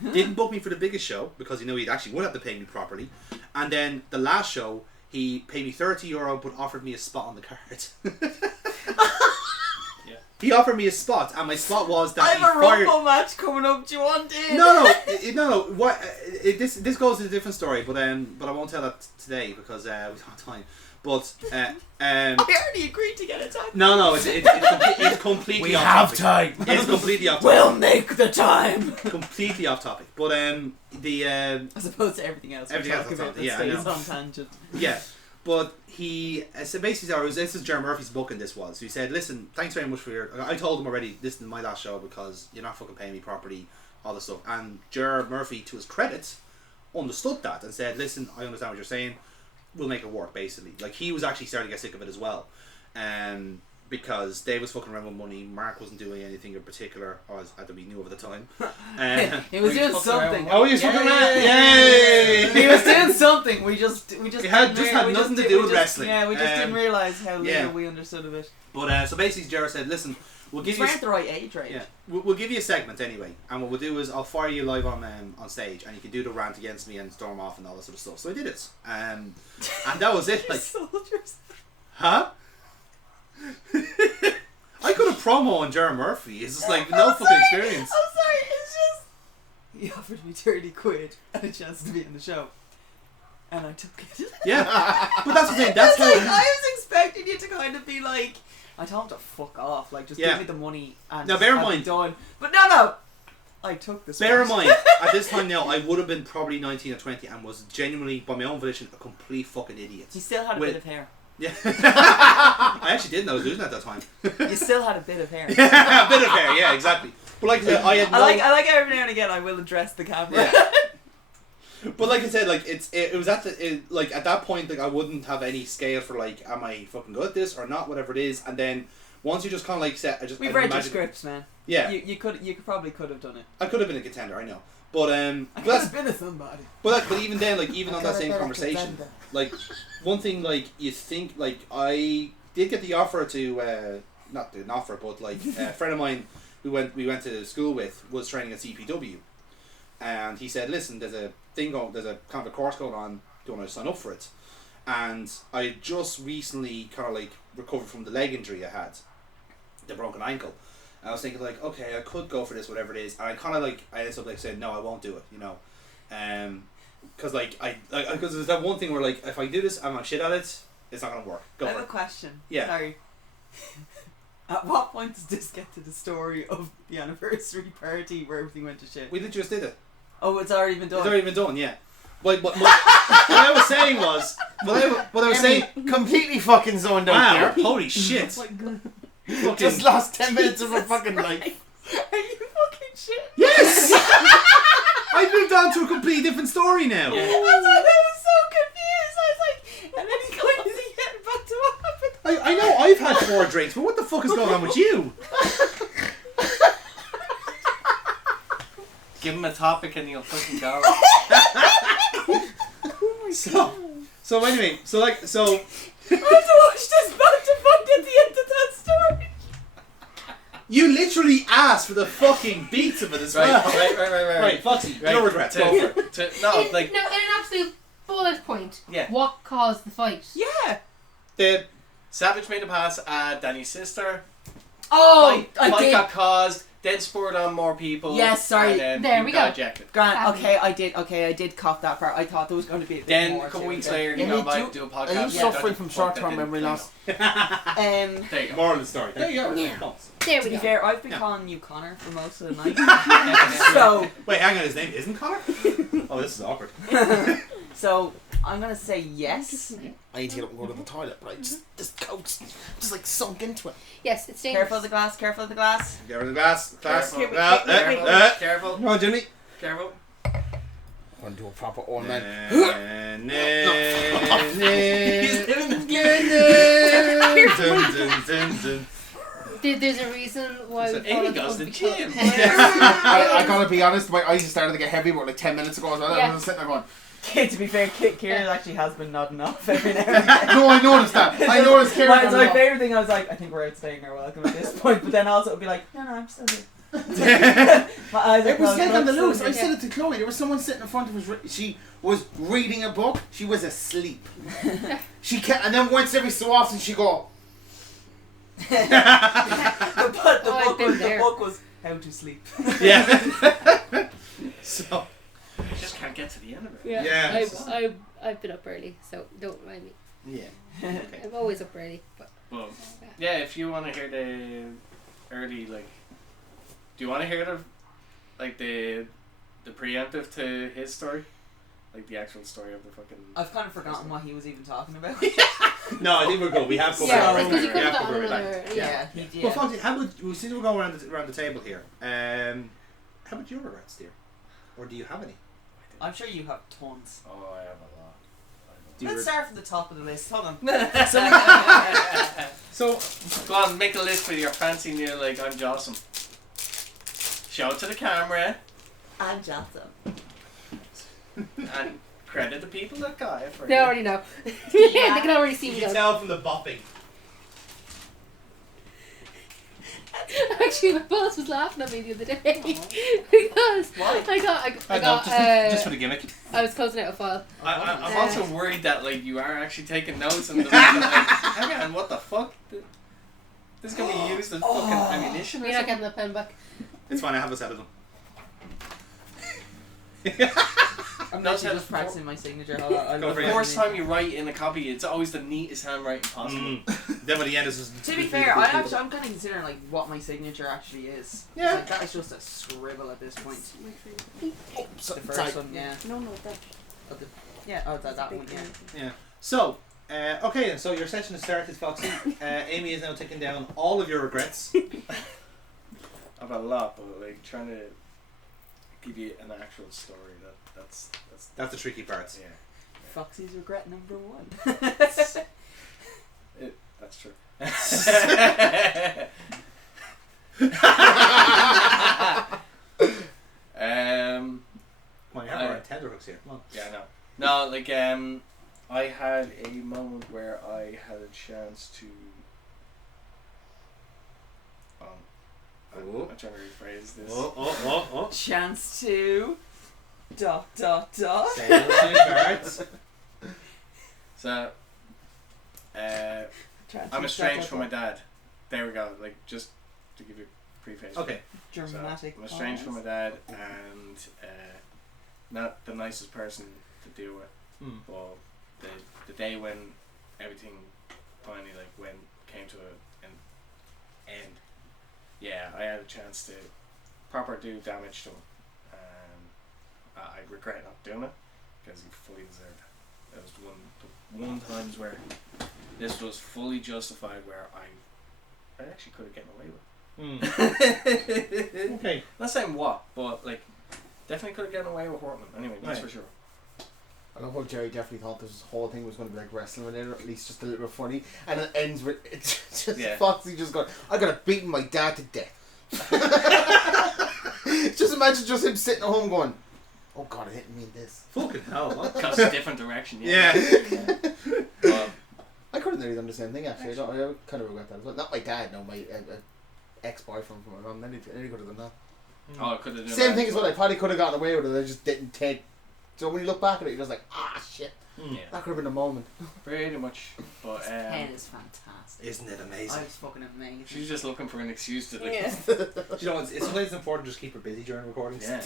Didn't book me for the biggest show because he knew he'd actually would have to pay me properly. And then the last show, he paid me €30 but offered me a spot on the card. Yeah. He offered me a spot, and my spot was that I he have a fired. Rumble match coming up. Do you want it? No. What? This goes to a different story, but I won't tell that today because we don't have time. But I already agreed to get it done. no, it's completely. We off have topic. time. It's completely off topic. We'll make the time. Completely off topic. But As opposed to everything else. Everything else about on that yeah, I stays know. on tangent. Yeah, But he so basically, this is Gerry Murphy's book, and this was. So he said, "Listen, thanks very much for your." I told him already, this is my last show because you're not fucking paying me properly, all this stuff. And Gerry Murphy, to his credit, understood that and said, "Listen, I understand what you're saying. We'll make it work." Basically, like he was actually starting to get sick of it as well, because Dave was fucking around with money. Mark wasn't doing anything in particular, as we knew of at the time. He was doing something. Oh, he was fucking around! Yay! Yay! He was doing something. We just It had nothing to do with wrestling. Yeah, we just didn't realise how little yeah. we understood of it. But so basically, Gerry said, "Listen, we'll give He's you." at the right age, right? Yeah, we'll give you a segment anyway, and what we'll do is I'll fire you live on stage, and you can do the rant against me and storm off and all that sort of stuff. So I did it, and that was it. Like, soldiers. huh? I could have promo on Gerry Murphy. It's just like no fucking experience. I'm sorry. It's just he offered me 30 quid and a chance to be in the show, and I took it. Yeah, but that's the thing. That's how. Like, I was expecting you to kind of be like, I told him to fuck off. Like, just Yeah. give me the money and Now, bear in I'll be mind- done. But no. I took the. Bear in spot. mind, at this time now, I would have been probably 19 or 20 and was genuinely, by my own volition, a complete fucking idiot. You still had a With- bit of hair. Yeah. I actually didn't. I was losing at that time. You still had a bit of hair. A bit of hair, yeah, exactly. But like I said, I had no... I like every now and again I will address the camera. Yeah. But like I said, like it was at like at that point, like I wouldn't have any scale for like, am I fucking good at this or not, whatever it is. And then once you just kind of like set, We've read your scripts, man. Yeah, You probably could have done it. I could have been a contender, I know. But I could have been a somebody. but even then, like even on that same conversation, like one thing, like you think, like I did get the offer to not an offer, but like a friend of mine we went to school with was training at CPW, and he said, "Listen, there's a kind of a course going on. Do you want to sign up for it?" And I just recently kind of like recovered from the leg injury I had, the broken ankle. And I was thinking like, okay, I could go for this, whatever it is, and I kind of like I ended up like saying no, I won't do it, you know, because because there's that one thing where like if I do this, I'm not shit at it, it's not gonna work. Go I have for a it. question. Yeah. Sorry. At what point does this get to the story of the anniversary party where everything went to shit? We just did it. Oh, it's already been done. It's already been done, yeah. But what I was saying was, what I was saying. Completely fucking zoned out Wow! there. Holy shit! Oh my God. Fucking- Just lost 10 minutes of her fucking life. Are you fucking shit? Yes! I've moved on to a completely different story now. That's why I was so confused. I was like, and then he kind of getting back to what happened. I know I've had 4 drinks, but what the fuck is going on with you? Give him a topic and he'll fucking go. So anyway, so I have to watch this back to find at the end of that story. you literally asked for the fucking beats of it as well. Right, Foxy, no regrets. Go for it. No, In like an absolute bullet point. Yeah. What caused the fight? Yeah. The Savage made a pass at Danny's sister. Oh, I Fight did. got caused. Then spurred on more people. Yes, sorry. And then There he we got go. ejected. Grant, Happy. I did cop that part. I thought there was going to be a bit Then more a couple to it. weeks later, he Are got you invited do- to do a Are podcast. you Yeah, suffering that- from that short-term didn't memory turn loss? out. There There you go. moral of the story. There you go. Yeah. No. There To we be go. fair, I've been Yeah. calling you Connor for most of the night. so Wait, hang on. His name isn't Connor. Oh, this is awkward. so I'm gonna say yes. I need to get up and go to the toilet, but I just this coat's just like sunk into it. Yes, it's dangerous. Careful of the glass. Careful of the glass. Get rid of the glass. Glass. Careful. Careful. Come on, Jimmy. Careful. I'm gonna do a proper old man. There's a reason why we call Amy it goes to the unspeakable. gym. I gotta be honest, my eyes started to get heavy about like 10 minutes ago as well. I Yeah. was sitting there going, To be fair, Kieran actually has been nodding off every now and again. no, I noticed that. I noticed Kieran. It's my going, favourite thing. I was like, I think we're outstaying our welcome at this point. But then also it would be like, no, I'm still here. My eyes are It was closed, like but on the I'm still loose. I here. said it to Chloe. There was someone sitting in front of us. She was reading a book. She was asleep. She can't, and then once every so often she go. the I've been there. book was How to Sleep. Yeah. So. I just can't get to the end of it. Yeah, Yeah. I've been up early, so don't mind me. Yeah. Okay. I'm always up early, but Well, yeah, if you want to hear the early, like, do you want to hear the preemptive to his story? like the actual story of the fucking. I've kind of forgotten what he was even talking about. No, I think we're good. We have covered Yeah, it. because you We covered have that on covered it. another. Yeah. he Well, Fonzie, how would since we're going around the table here? How about your regrets, dear? Or do you have any? I'm sure you have tons. Oh, I have a lot. Do you Let's start from the top of the list. Hold on. So, Go on, make a list with your fancy new, like, I'm Jocelyn. Show it to the camera I'm Johnson. and credit the people that got it for They you. already know. They can already see you me can go. tell from the bopping. Actually, my boss was laughing at me the other day because Why? I got just for the gimmick. I was closing out a file. I'm also worried that, like, you are actually taking notes and the like, hang on, what the fuck? This is going to be used as fucking ammunition or You're not something? getting the pen back. It's fine, I have a set of them. I'm That's actually how just the practicing my signature. Hold on. Go for The it. first time you write in a copy, it's always the neatest handwriting possible. Then by the end, it's just. To be fair, I'm kind of considering like what my signature actually is. Yeah. Like, that is just a scribble at this point. My favorite. The first one, yeah. No, that. Yeah, oh, that one, yeah. Yeah. So, okay then. So your session has started, Foxy. Amy is now taking down all of your regrets. I've had a lot, but, like, trying to give you an actual story, that's That's the tricky part. yeah. Foxy's regret number 1. That's true. Come on, you have our tenterhooks here. Come on. Yeah, I know. No, like, I had a moment where I had a chance to. I'm trying to rephrase this. Oh. Chance to. ... Say the line, Bart. So, I'm estranged from my dad. There we go. Like, just to give you a preface. Okay. Dramatic. So, I'm estranged from my dad, and not the nicest person to deal with. But the day when everything finally came to an end, yeah, I had a chance to proper do damage to him. I regret not doing it because he fully deserved it. There was one times where this was fully justified, where I actually could have gotten away with. Okay. Not saying what, but like definitely could have gotten away with hurting him. Anyway, that's Right. for sure. I love how Jerry definitely thought this whole thing was going to be like wrestling related, or at least just a little bit funny, and it ends with it's just Yeah. Foxy just going, I gotta beat my dad to death. Just imagine just him sitting at home going, oh god, I didn't mean this. Fucking hell, what? Because a different direction. Yeah. Well, I could have nearly done the same thing actually. I kind of regret that as well. Not my dad, no, my ex-boyfriend from my mum. Then he could have done that. I could have done Same that thing as well. I probably could have gotten away with it. I just didn't take. So when you look back at it, you're just like, ah, shit. Yeah, That could have been a moment. pretty much. But Pen is fantastic. Isn't it I amazing? was fucking amazing. she's just looking for an excuse to like. Yeah. You know, it's sometimes important to just keep her busy during recordings. Yeah.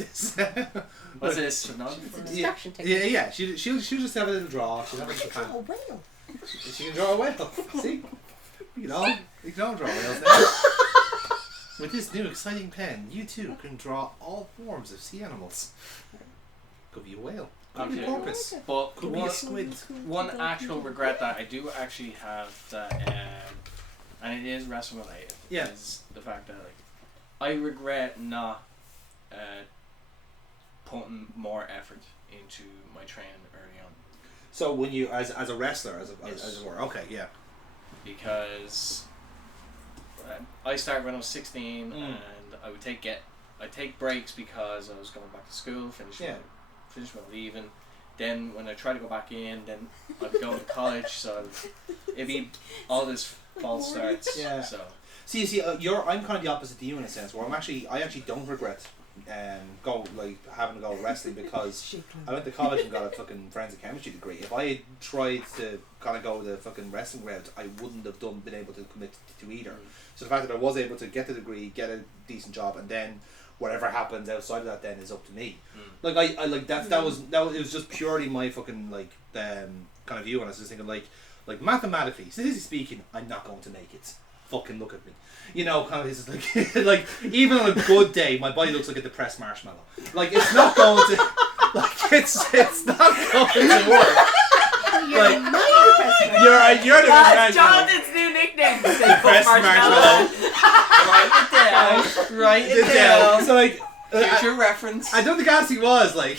What's this? It's a Stenographer? distraction technique. Yeah. She'll just have a little draw. She'll have a little pan. Oh, well. She can draw a whale. See? You can all draw whales now. With this new exciting pen, you too can draw all forms of sea animals. Could be a whale. Could be a Okay. porpoise. But Could be a squid. one actual regret that I do actually have that, and it is wrestling related. Yeah. Is the fact that like I regret not putting more effort into my training early on, So when you, as a wrestler, as Yes. it were, okay, yeah. because I started when I was 16, Mm. and I would take breaks because I was going back to school, finish my leaving. Then when I try to go back in, then I'd be going to college, so it'd be all this false starts. Yeah. So See, I'm kind of the opposite to you in a sense, where I actually don't regret having to go wrestling because I went to college and got a fucking forensic chemistry degree. If I had tried to kind of go the fucking wrestling route, I wouldn't have been able to commit to either. So the fact that I was able to get the degree, get a decent job, and then whatever happens outside of that then is up to me. Like I like that was it was just purely my fucking kind of view, and I was just thinking like mathematically, statistically speaking, I'm not going to make it. Fucking look at me. You know, kind of it's like like even on a good day my body looks like a depressed marshmallow. Like it's not going to like it's not going to work. You're Like, not depressed. You're the That's marshmallow. Jonathan's new nickname. Depressed marshmallow. Write it down. Write it Yeah. down. So like, Future reference. I don't think Cassie was like.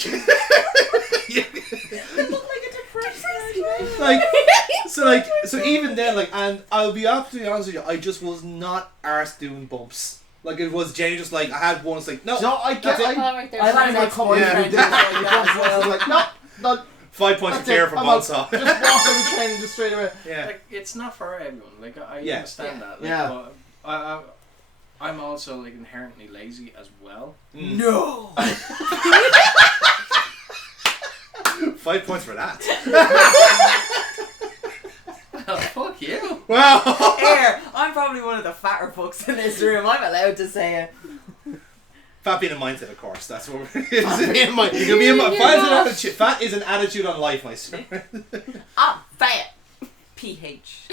So even then, like, and I'll be absolutely honest with you, I just was not arse doing bumps. Like, it was genuinely just like I had one. It's like no, So I get that's it. Oh, right there. I had an a couple of ex-boyfriend people who was like that as well. like no, 5 points that's of clear it. for I'm out. Bonsaw. Just walk out of training just straight away. Yeah. Like, it's not for everyone. Like, I Yeah. understand that. Like, Yeah. but I'm also like inherently lazy as well. No. 5 points for that. Well, fuck you. Wow. Here, I'm probably one of the fatter fucks in this room. I'm allowed to say it. Fat being a mindset, of course. That's what we're. Fat being a mind- You can be a You're fat is an not. attitude. Fat is an attitude on life, my son. I'm fat. PH.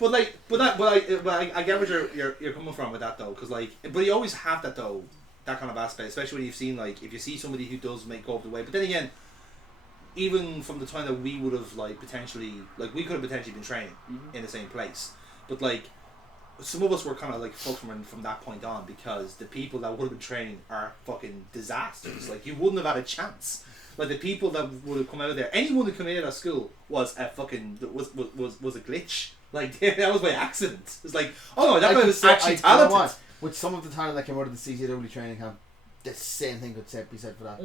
But I get what you're coming from with that though, because like, but you always have that though, that kind of aspect, especially when you've seen like if you see somebody who does go up the way. But then again, even from the time that we would have like potentially like we could have potentially been training in the same place, but like some of us were kind of like folks from that point on, because the people that would have been training are fucking disasters. Like you wouldn't have had a chance. Like the people that would have come out of there, anyone who came out of that school was a fucking was a glitch. Like that was by accident. It's like, oh no, that guy was actually you know talented. what? With some of the talent that came out of the CCW training camp, the same thing could be said for that.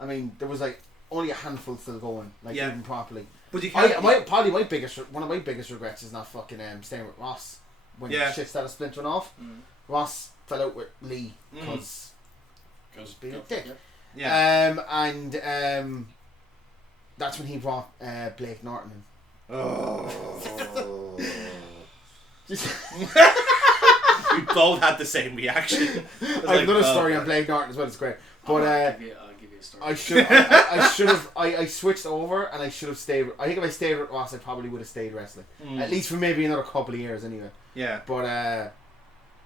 I mean, there was like only a handful still going, like Yeah. even properly. But you can't. One of my biggest regrets is not fucking staying with Ross when shit started splintering off. Ross fell out with Lee because being a dick. Yeah. And that's when he brought Blake Norton in. Oh. We both had the same reaction. I have another story on Blake Norton as well. It's great, but I'll give you a story. I should have. I switched over and I should have stayed. I think if I stayed with Ross, I probably would have stayed wrestling at least for maybe another couple of years anyway. Yeah. But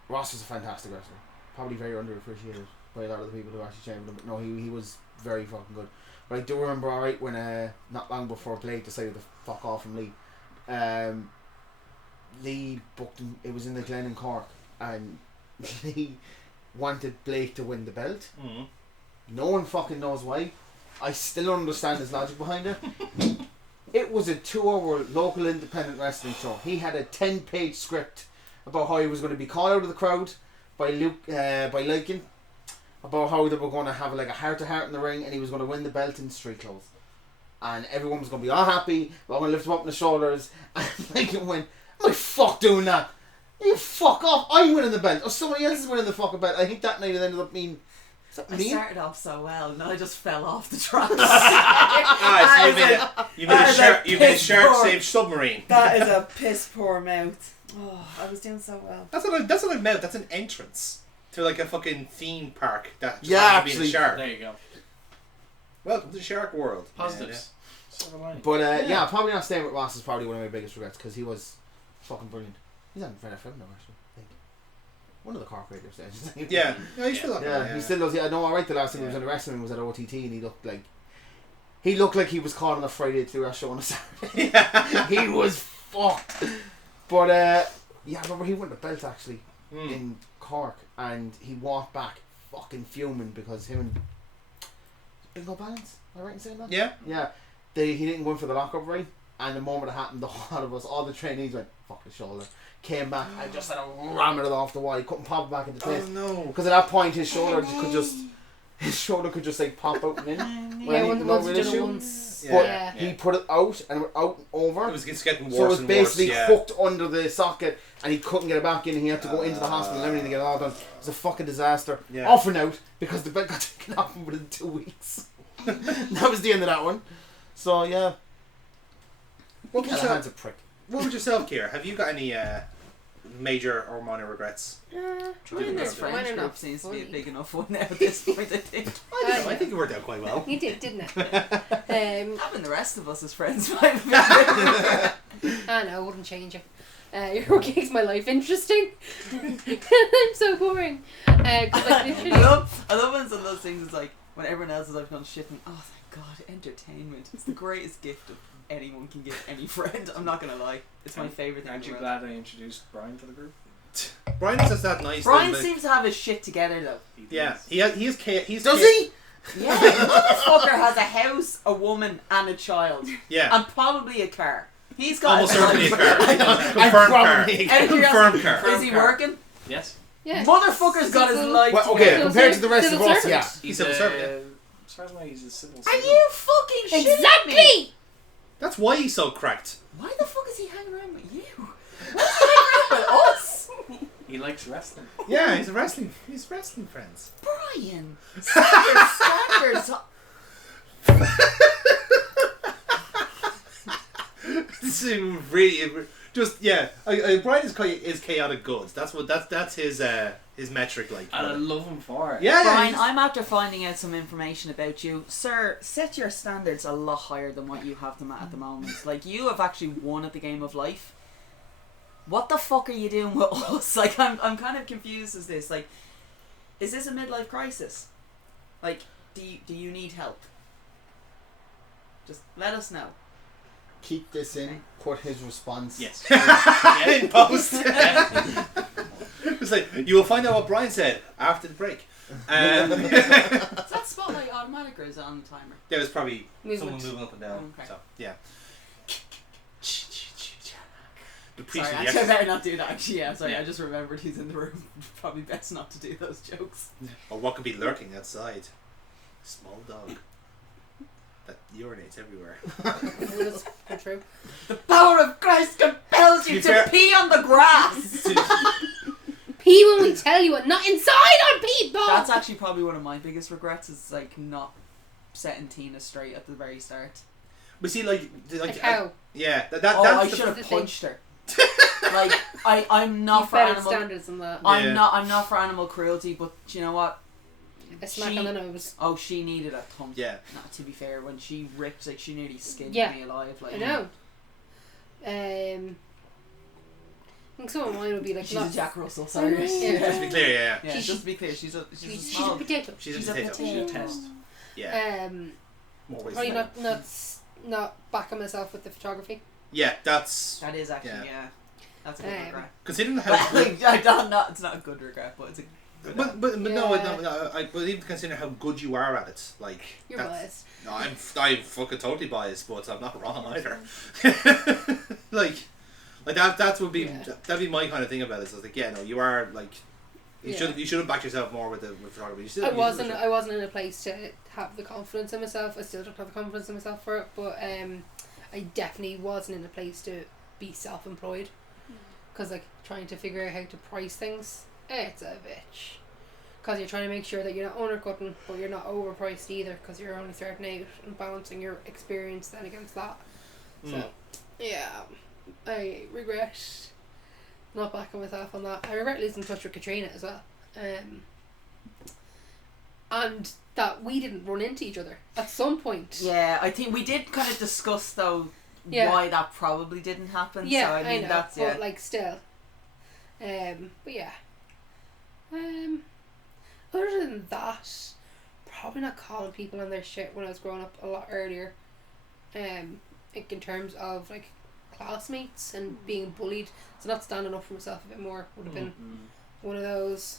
Ross was a fantastic wrestler. Probably very underappreciated by a lot of the people who actually trained with him. But no, he was very fucking good. But I do remember alright when not long before Blake decided to fuck off from Lee. Lee booked him. It was in the Glen in Cork, and Lee wanted Blake to win the belt. No one fucking knows why. I still don't understand his logic behind it. It was a 2-hour local independent wrestling show. He had a 10-page script about how he was going to be called out of the crowd by Lycan, about how they were going to have like a heart-to-heart in the ring, and he was going to win the belt in street clothes. And everyone was going to be all happy. We're going to lift him up on the shoulders. And Lycan went, "My fuck doing that? You fuck off! I'm winning the belt, or somebody else is winning the fucking belt." I think that night it ended up being. I started off so well, and then I just fell off the tracks. You've been a shark-saved submarine. That is a piss poor mouth. Oh, I was doing so well. That's not a mouth. That's an entrance to like a fucking theme park. That just Yeah, happens to be a actually. shark. There you go. Welcome to the shark world. Positives. Silver lining. But yeah, probably not staying with Ross is probably one of my biggest regrets because he was fucking brilliant. He's on Red FM now, actually. I think one of the Cork radio stations. Yeah, he's still on Yeah, there, he still does. Yeah, I know. Alright, the last time he was in the wrestling was at OTT, and he looked like he was caught on a Friday to do our show on a Saturday. He was fucked. But yeah, I remember he won the belt actually in Cork, and he walked back fucking fuming because him and Bingo Balance. Am I right in saying that? Yeah. Yeah. He didn't go in for the lockup right, and the moment it happened, the whole of us, all the trainees went fuck the shoulder. Came back and just had a ramming it off the wall. He couldn't pop it back into place. Oh no. Because at that point his shoulder could just like pop out and in. Yeah, When he- once no you done it issue. once. But Yeah. he put it out and it went out and over. It was getting worse So it was and basically worse. Yeah. hooked under the socket and he couldn't get it back in and he had to go into the hospital and everything to get it all done. It was a fucking disaster. Yeah. Off and out because the bed got taken off him within 2 weeks. That was the end of that one. So yeah. What was Callahan's a prick. What about yourself, Kira? Have you got any major or minor regrets? Joining this Mine friends are group not seems to be a funny. big enough one now at this point, I think. I don't know. I think it worked out quite well. You did, didn't it? Having the rest of us as friends might be better. I know, I wouldn't change it. Your makes my life interesting. I'm so boring. 'Cause, like, literally, I love when some of those things is like, when everyone else is like gone shit, and oh thank God, entertainment. It's the greatest gift of anyone can give any friend. I'm not gonna lie, it's my favourite thing. Aren't you in the world. glad I introduced Brian to the group? Brian says that nice. Brian thing, seems to have his shit together though. yeah, does. he's Does he? Yeah, motherfucker has a house, a woman, and a child, Yeah, and probably a car. He's got almost a certainly a car. Confirmed I'm car. probably- Confirmed car. Is he working? Yes. Yeah. Motherfucker's got his Civil- life Well, together. okay, compared to the rest of Civil us, servant. yeah. He's civil servant. As far as I know, he's a civil Are servant. you fucking shitting me? Exactly. That's why he's so cracked. Why the fuck is he hanging around with you? Why is he hanging around with us? He likes wrestling. Yeah, he's wrestling friends. Brian, set your standards. This is really just Brian is chaotic goods. That's his metric, like. And I love him for it. Yeah, Brian, he's- I'm after finding out some information about you. Sir, set your standards a lot higher than what you have them at the moment. Like, you have actually won at the game of life. What the fuck are you doing with us? Like, I'm kind of confused as this. Like, is this a midlife crisis? Like, do you need help? Just let us know. Keep this in. Put his response. Yes. in post. It's like you will find out what Brian said after the break. Is that spotlight automatic or is it on the timer? There was probably Movement. someone moving up and down. Okay. So yeah. The Sorry, priest of the actually, I exorcist. better not do that. Actually, yeah, sorry, Yeah. I just remembered he's in the room. Probably best not to do those jokes. Or what could be lurking outside? A small dog that urinates everywhere. That's quite true. The power of Christ compels To you be to fair- pee on the grass. Pee when we tell you it, not inside on people. That's actually probably one of my biggest regrets is like not setting Tina straight at the very start. But see, like how? yeah, I that's should the, have punched her. Like I'm not You've for better animal. standards than that. Yeah. I'm not for animal cruelty, but you know what? A smack She- on the nose. Oh, she needed a thump. yeah. No, to be fair, when she ripped, like she nearly skinned Yeah. me alive. Like I know. I think some of mine would be like she's not a Jack Russell. Sorry. Yeah. Just to be clear, yeah. Yeah, She's- just to be clear, she's a She's small. a potato. She's She's a a potato. potato. She's a test. Yeah. More ways Probably than not backing myself with the photography. Yeah, that's That is actually Yeah. That's a good regret. considering how. Well, like, I don't know. It's not a good regret, but it's a. Good But no, Yeah. no, I believe considering how good you are at it, like You're that's- biased. No, I'm fucking totally biased, but I'm not wrong either. like that would be Yeah. that'd be my kind of thing about it. So I was like, yeah, no, you are like you Yeah. should have backed yourself more with photography. You still, I you wasn't. should- I wasn't in a place to have the confidence in myself. I still don't have the confidence in myself for it, but I definitely wasn't in a place to be self-employed. Because like trying to figure out how to price things, it's a bitch. Because you're trying to make sure that you're not undercutting, but you're not overpriced either. Because you're only starting out and balancing your experience then against that. So yeah, I regret not backing myself on that. I regret losing touch with Katrina as well. And that we didn't run into each other at some point. Yeah, I think we did kind of discuss though Yeah. why that probably didn't happen. Yeah, so, I mean know, that's but yeah. like still. But yeah. Other than that, probably not calling people on their shit when I was growing up a lot earlier. Like in terms of like classmates and being bullied, so not standing up for myself a bit more would have been one of those.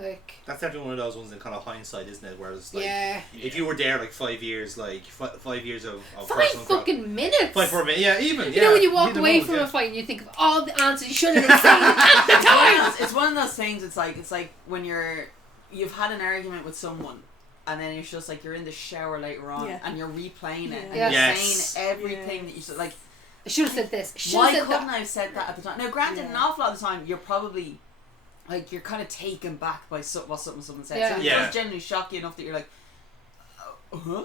Like That's definitely one of those ones in kind of hindsight, isn't it? Whereas like yeah, if you were there like 5 years, like 5 years of 5 personal growth- fucking minutes. 5 4 minutes, yeah, even You know when you yeah, walk either away one, from yeah. a fight and you think of all the answers you should have been saying at the time. It's one of those things. It's like when you've had an argument with someone, and then it's just like you're in the shower later on, Yeah. and you're replaying it, and Yeah. you're Yes. saying everything that you said. Like, I should have said this. I should why have said couldn't that. I have said that at the time? Now, granted, Yeah. an awful lot of the time, you're probably like you're kind of taken back by what someone said. Yeah. So it Yeah. does genuinely shock you enough that you're like, huh?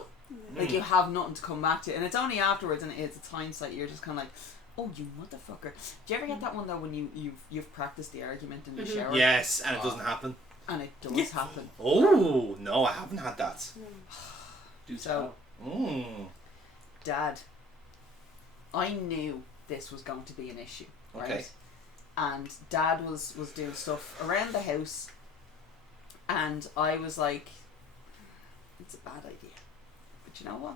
Like you have nothing to come back to, and it's only afterwards, and it's hindsight. You're just kind of like, oh, you motherfucker. Do you ever get that one though when you've practiced the argument in the Mhm. shower? Yes, and it doesn't happen. And it does Yes. happen. Oh no, I haven't had that. Do So, Dad, I knew this was going to be an issue, right? Okay. And Dad was doing stuff around the house, and I was like, it's a bad idea. But you know what?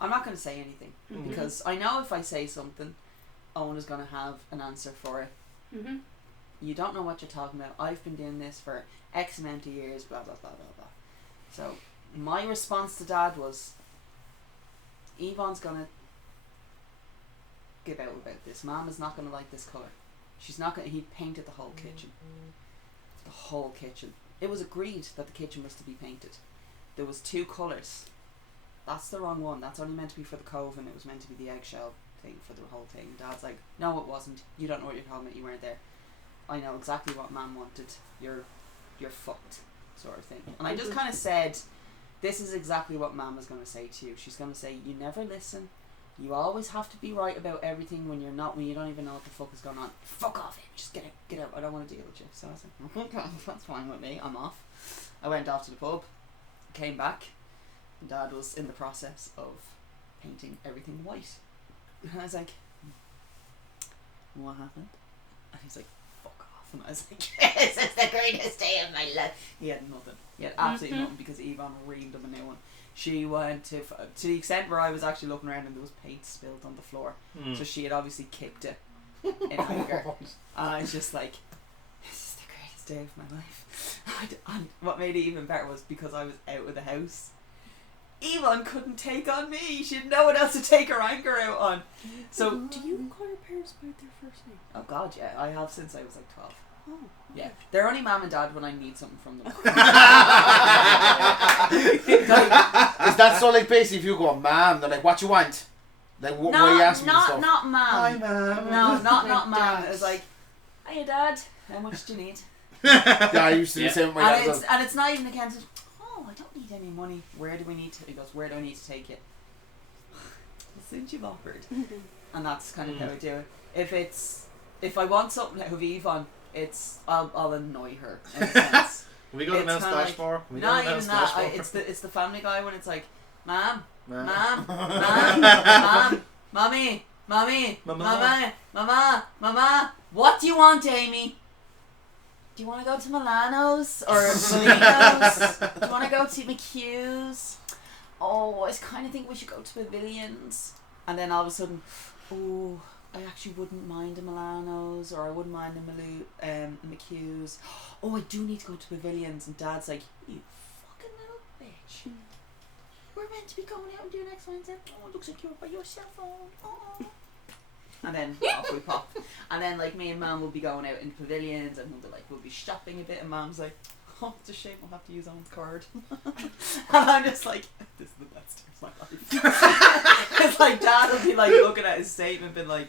I'm not going to say anything Mhm. because I know if I say something, Owen is going to have an answer for it. Mhm. You don't know what you're talking about. I've been doing this for X amount of years, blah, blah, blah, blah, blah. So my response to Dad was, Yvonne's going to give out about this. Mom is not going to like this colour. She's not going to... He painted the whole kitchen. The whole kitchen. It was agreed that the kitchen was to be painted. There was 2 colours. That's the wrong one. That's only meant to be for the cove, and it was meant to be the eggshell thing for the whole thing. Dad's like, no, it wasn't. You don't know what you're talking about. You weren't there. I know exactly what Mum wanted. You're fucked, sort of thing. And I just kind of said, this is exactly what Mum is going to say to you. She's going to say, you never listen. You always have to be right about everything when you don't even know what the fuck is going on. Fuck off, just get out. I don't want to deal with you. So I was like, okay, that's fine with me. I'm off. I went off to the pub, came back. Dad was in the process of painting everything white. And I was like, what happened? And he's like, fuck off. And I was like, yes, it's the greatest day of my life. He had nothing. He had absolutely nothing because Yvonne reamed him a new one. She went to the extent where I was actually looking around and there was paint spilled on the floor. So she had obviously kicked it in anger. And I was just like, this is the greatest day of my life. And what made it even better was because I was out of the house. Yvonne couldn't take on me. She had no one else to take her anger out on. So Do you call your parents by their first name? oh god, yeah, I have since I was like 12. Oh. Yeah, they're only Mum and Dad when I need something from them. Is that so like basically if you go, Mom, they're like, what you want? Like, what are you asking me stuff? Not Mum. Hi, Mum. No, not Mum. Dad. It was like, hiya Dad, how much do you need? Yeah, I used to do the same with my dad. And it's not even the kind of, oh, I don't need any money. Where do we need to? He goes, where do I need to take it? Since you've offered, and that's kind of how I do it. If I want something like Yvonne, I'll annoy her. In a sense. Can we go to It's Mount kinda Splash like- Bar? Can we go Not to Mount even Splash that. Bar? It's the Family Guy when it's like, Mom, Ma'am. Mom, Mom, Mommy, Mommy, Mama. Mama, what do you want, Amy? Do you want to go to Milano's or Molino's? Do you want to go to McHugh's? Oh, I kind of think we should go to Pavilions. And then all of a sudden, oh, I actually wouldn't mind a Milano's, or I wouldn't mind a McHugh's. Oh, I do need to go to Pavilions. And Dad's like, you fucking little bitch. We're meant to be going out and doing X, Y, and Z. Oh, it looks like you're by your cell phone. Oh. And then off we pop. And then like me and Mum will be going out in Pavilions, and we'll be shopping a bit, and Mum's like, oh, it's a shame we'll have to use Owen's card. And I'm just like, this is the best day of my life. It's like Dad will be like looking at his statement, being like,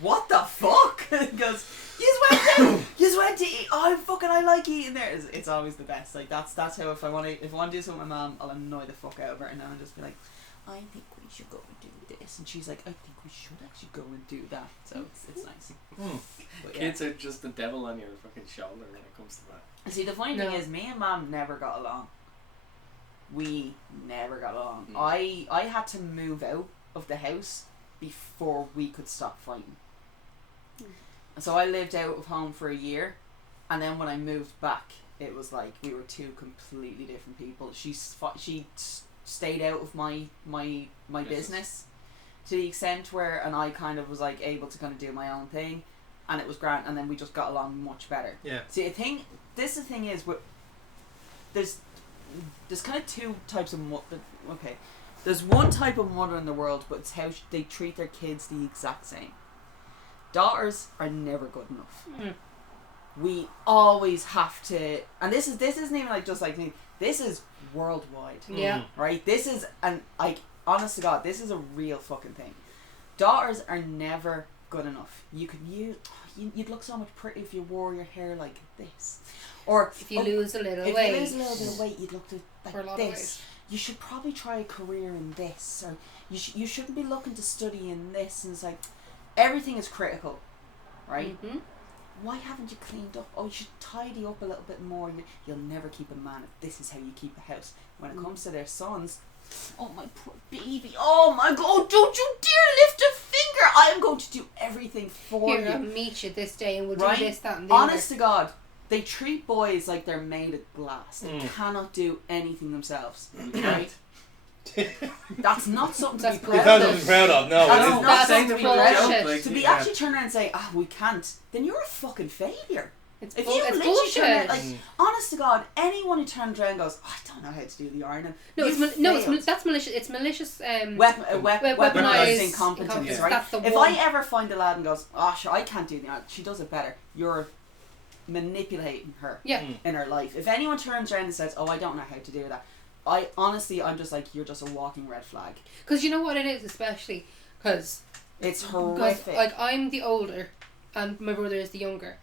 what the fuck? And he goes, you went to eat. Oh, I like eating there. It's always the best. Like that's how if I want to do something with my mum, I'll annoy the fuck out of her, and then I'll just be like, I think we should go and do this, and she's like, I think we should actually go and do that. So it's nice. But, yeah. Kids are just the devil on your fucking shoulder when it comes to that. See, the funny thing is, me and Mum never got along. We never got along. I had to move out of the house before we could stop fighting. So I lived out of home for a year, and then when I moved back, it was like we were 2 completely different people. She stayed out of my business to the extent where, and I kind of was like able to kind of do my own thing, and it was grand, and then we just got along much better. Yeah. See, the thing is, there's kind of 2 types of okay. There's one type of mother in the world, but it's how they treat their kids the exact same. Daughters are never good enough. We always have to, and this isn't even like just like me. This is worldwide. Yeah. Right. This is, and like honest to God, this is a real fucking thing. Daughters are never good enough. You'd look so much pretty if you wore your hair like this, or If you lose a little if weight. you lose a little bit of weight, you'd look For a like lot of this. You should probably try a career in this, or you shouldn't be looking to study in this. And it's like, everything is critical, right? Mm-hmm. Why haven't you cleaned up? Oh, you should tidy up a little bit more. You'll never keep a man if this is how you keep a house. When it comes to their sons, oh my poor baby, oh my God, don't you dare lift a finger. I am going to do everything for Here, you. I'll meet you this day and we'll Right? do this, that and the Honest to God, they treat boys like they're made of glass. They cannot do anything themselves, right? That's not something to be It's proud not of. something proud of, no. That's it's- not That's something to be bullshit. proud of. Like, To be yeah. actually turn around and say, we can't, then you're a fucking failure. It's, If bull- you it's literally bullshit. turn around, like, honest to God, anyone who turns around and goes, I don't know how to do the ironing. no, you failed. that's malicious. It's malicious. Weaponized Weaponized incompetence, Yeah. right? That's the If one. I ever find a lad and goes, oh, sure, I can't do the iron, she does it better, you're manipulating her Yeah. in her life. If anyone turns around and says, oh, I don't know how to do that, I'm just like, you're just a walking red flag. Because you know what it is, especially because It's horrific. like I'm the older, and my brother is the younger,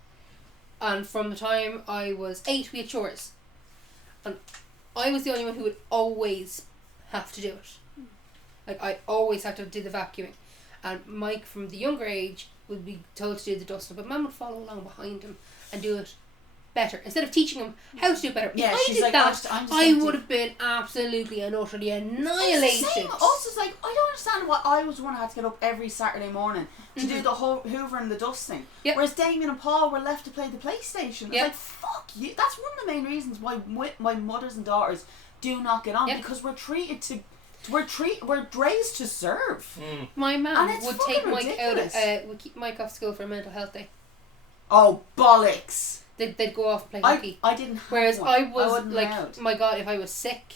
and from the time I was 8, we had chores, and I was the only one who would always have to do it. Like I always had to do the vacuuming, and Mike from the younger age would be told to do the dusting, but Mum would follow along behind him and do it better instead of teaching him how to do it better. Yeah, if I she's did like, that, I'm just I gonna do- would have been absolutely and utterly It's annihilated. the same. Also, it's like, I don't understand why I was the one who had to get up every Saturday morning to do the whole Hoover and the dusting. Yep. Whereas Damien and Paul were left to play the PlayStation. It's Yep. like, fuck you. That's one of the main reasons why my mothers and daughters do not get on, Yep. because we're raised to serve. My And mum it's would fucking take Mike ridiculous. out. Would keep Mike off school for a mental health day. Oh, bollocks. They'd go off and play hockey. I didn't have Whereas one. I was wasn't like, allowed. my God, if I was sick,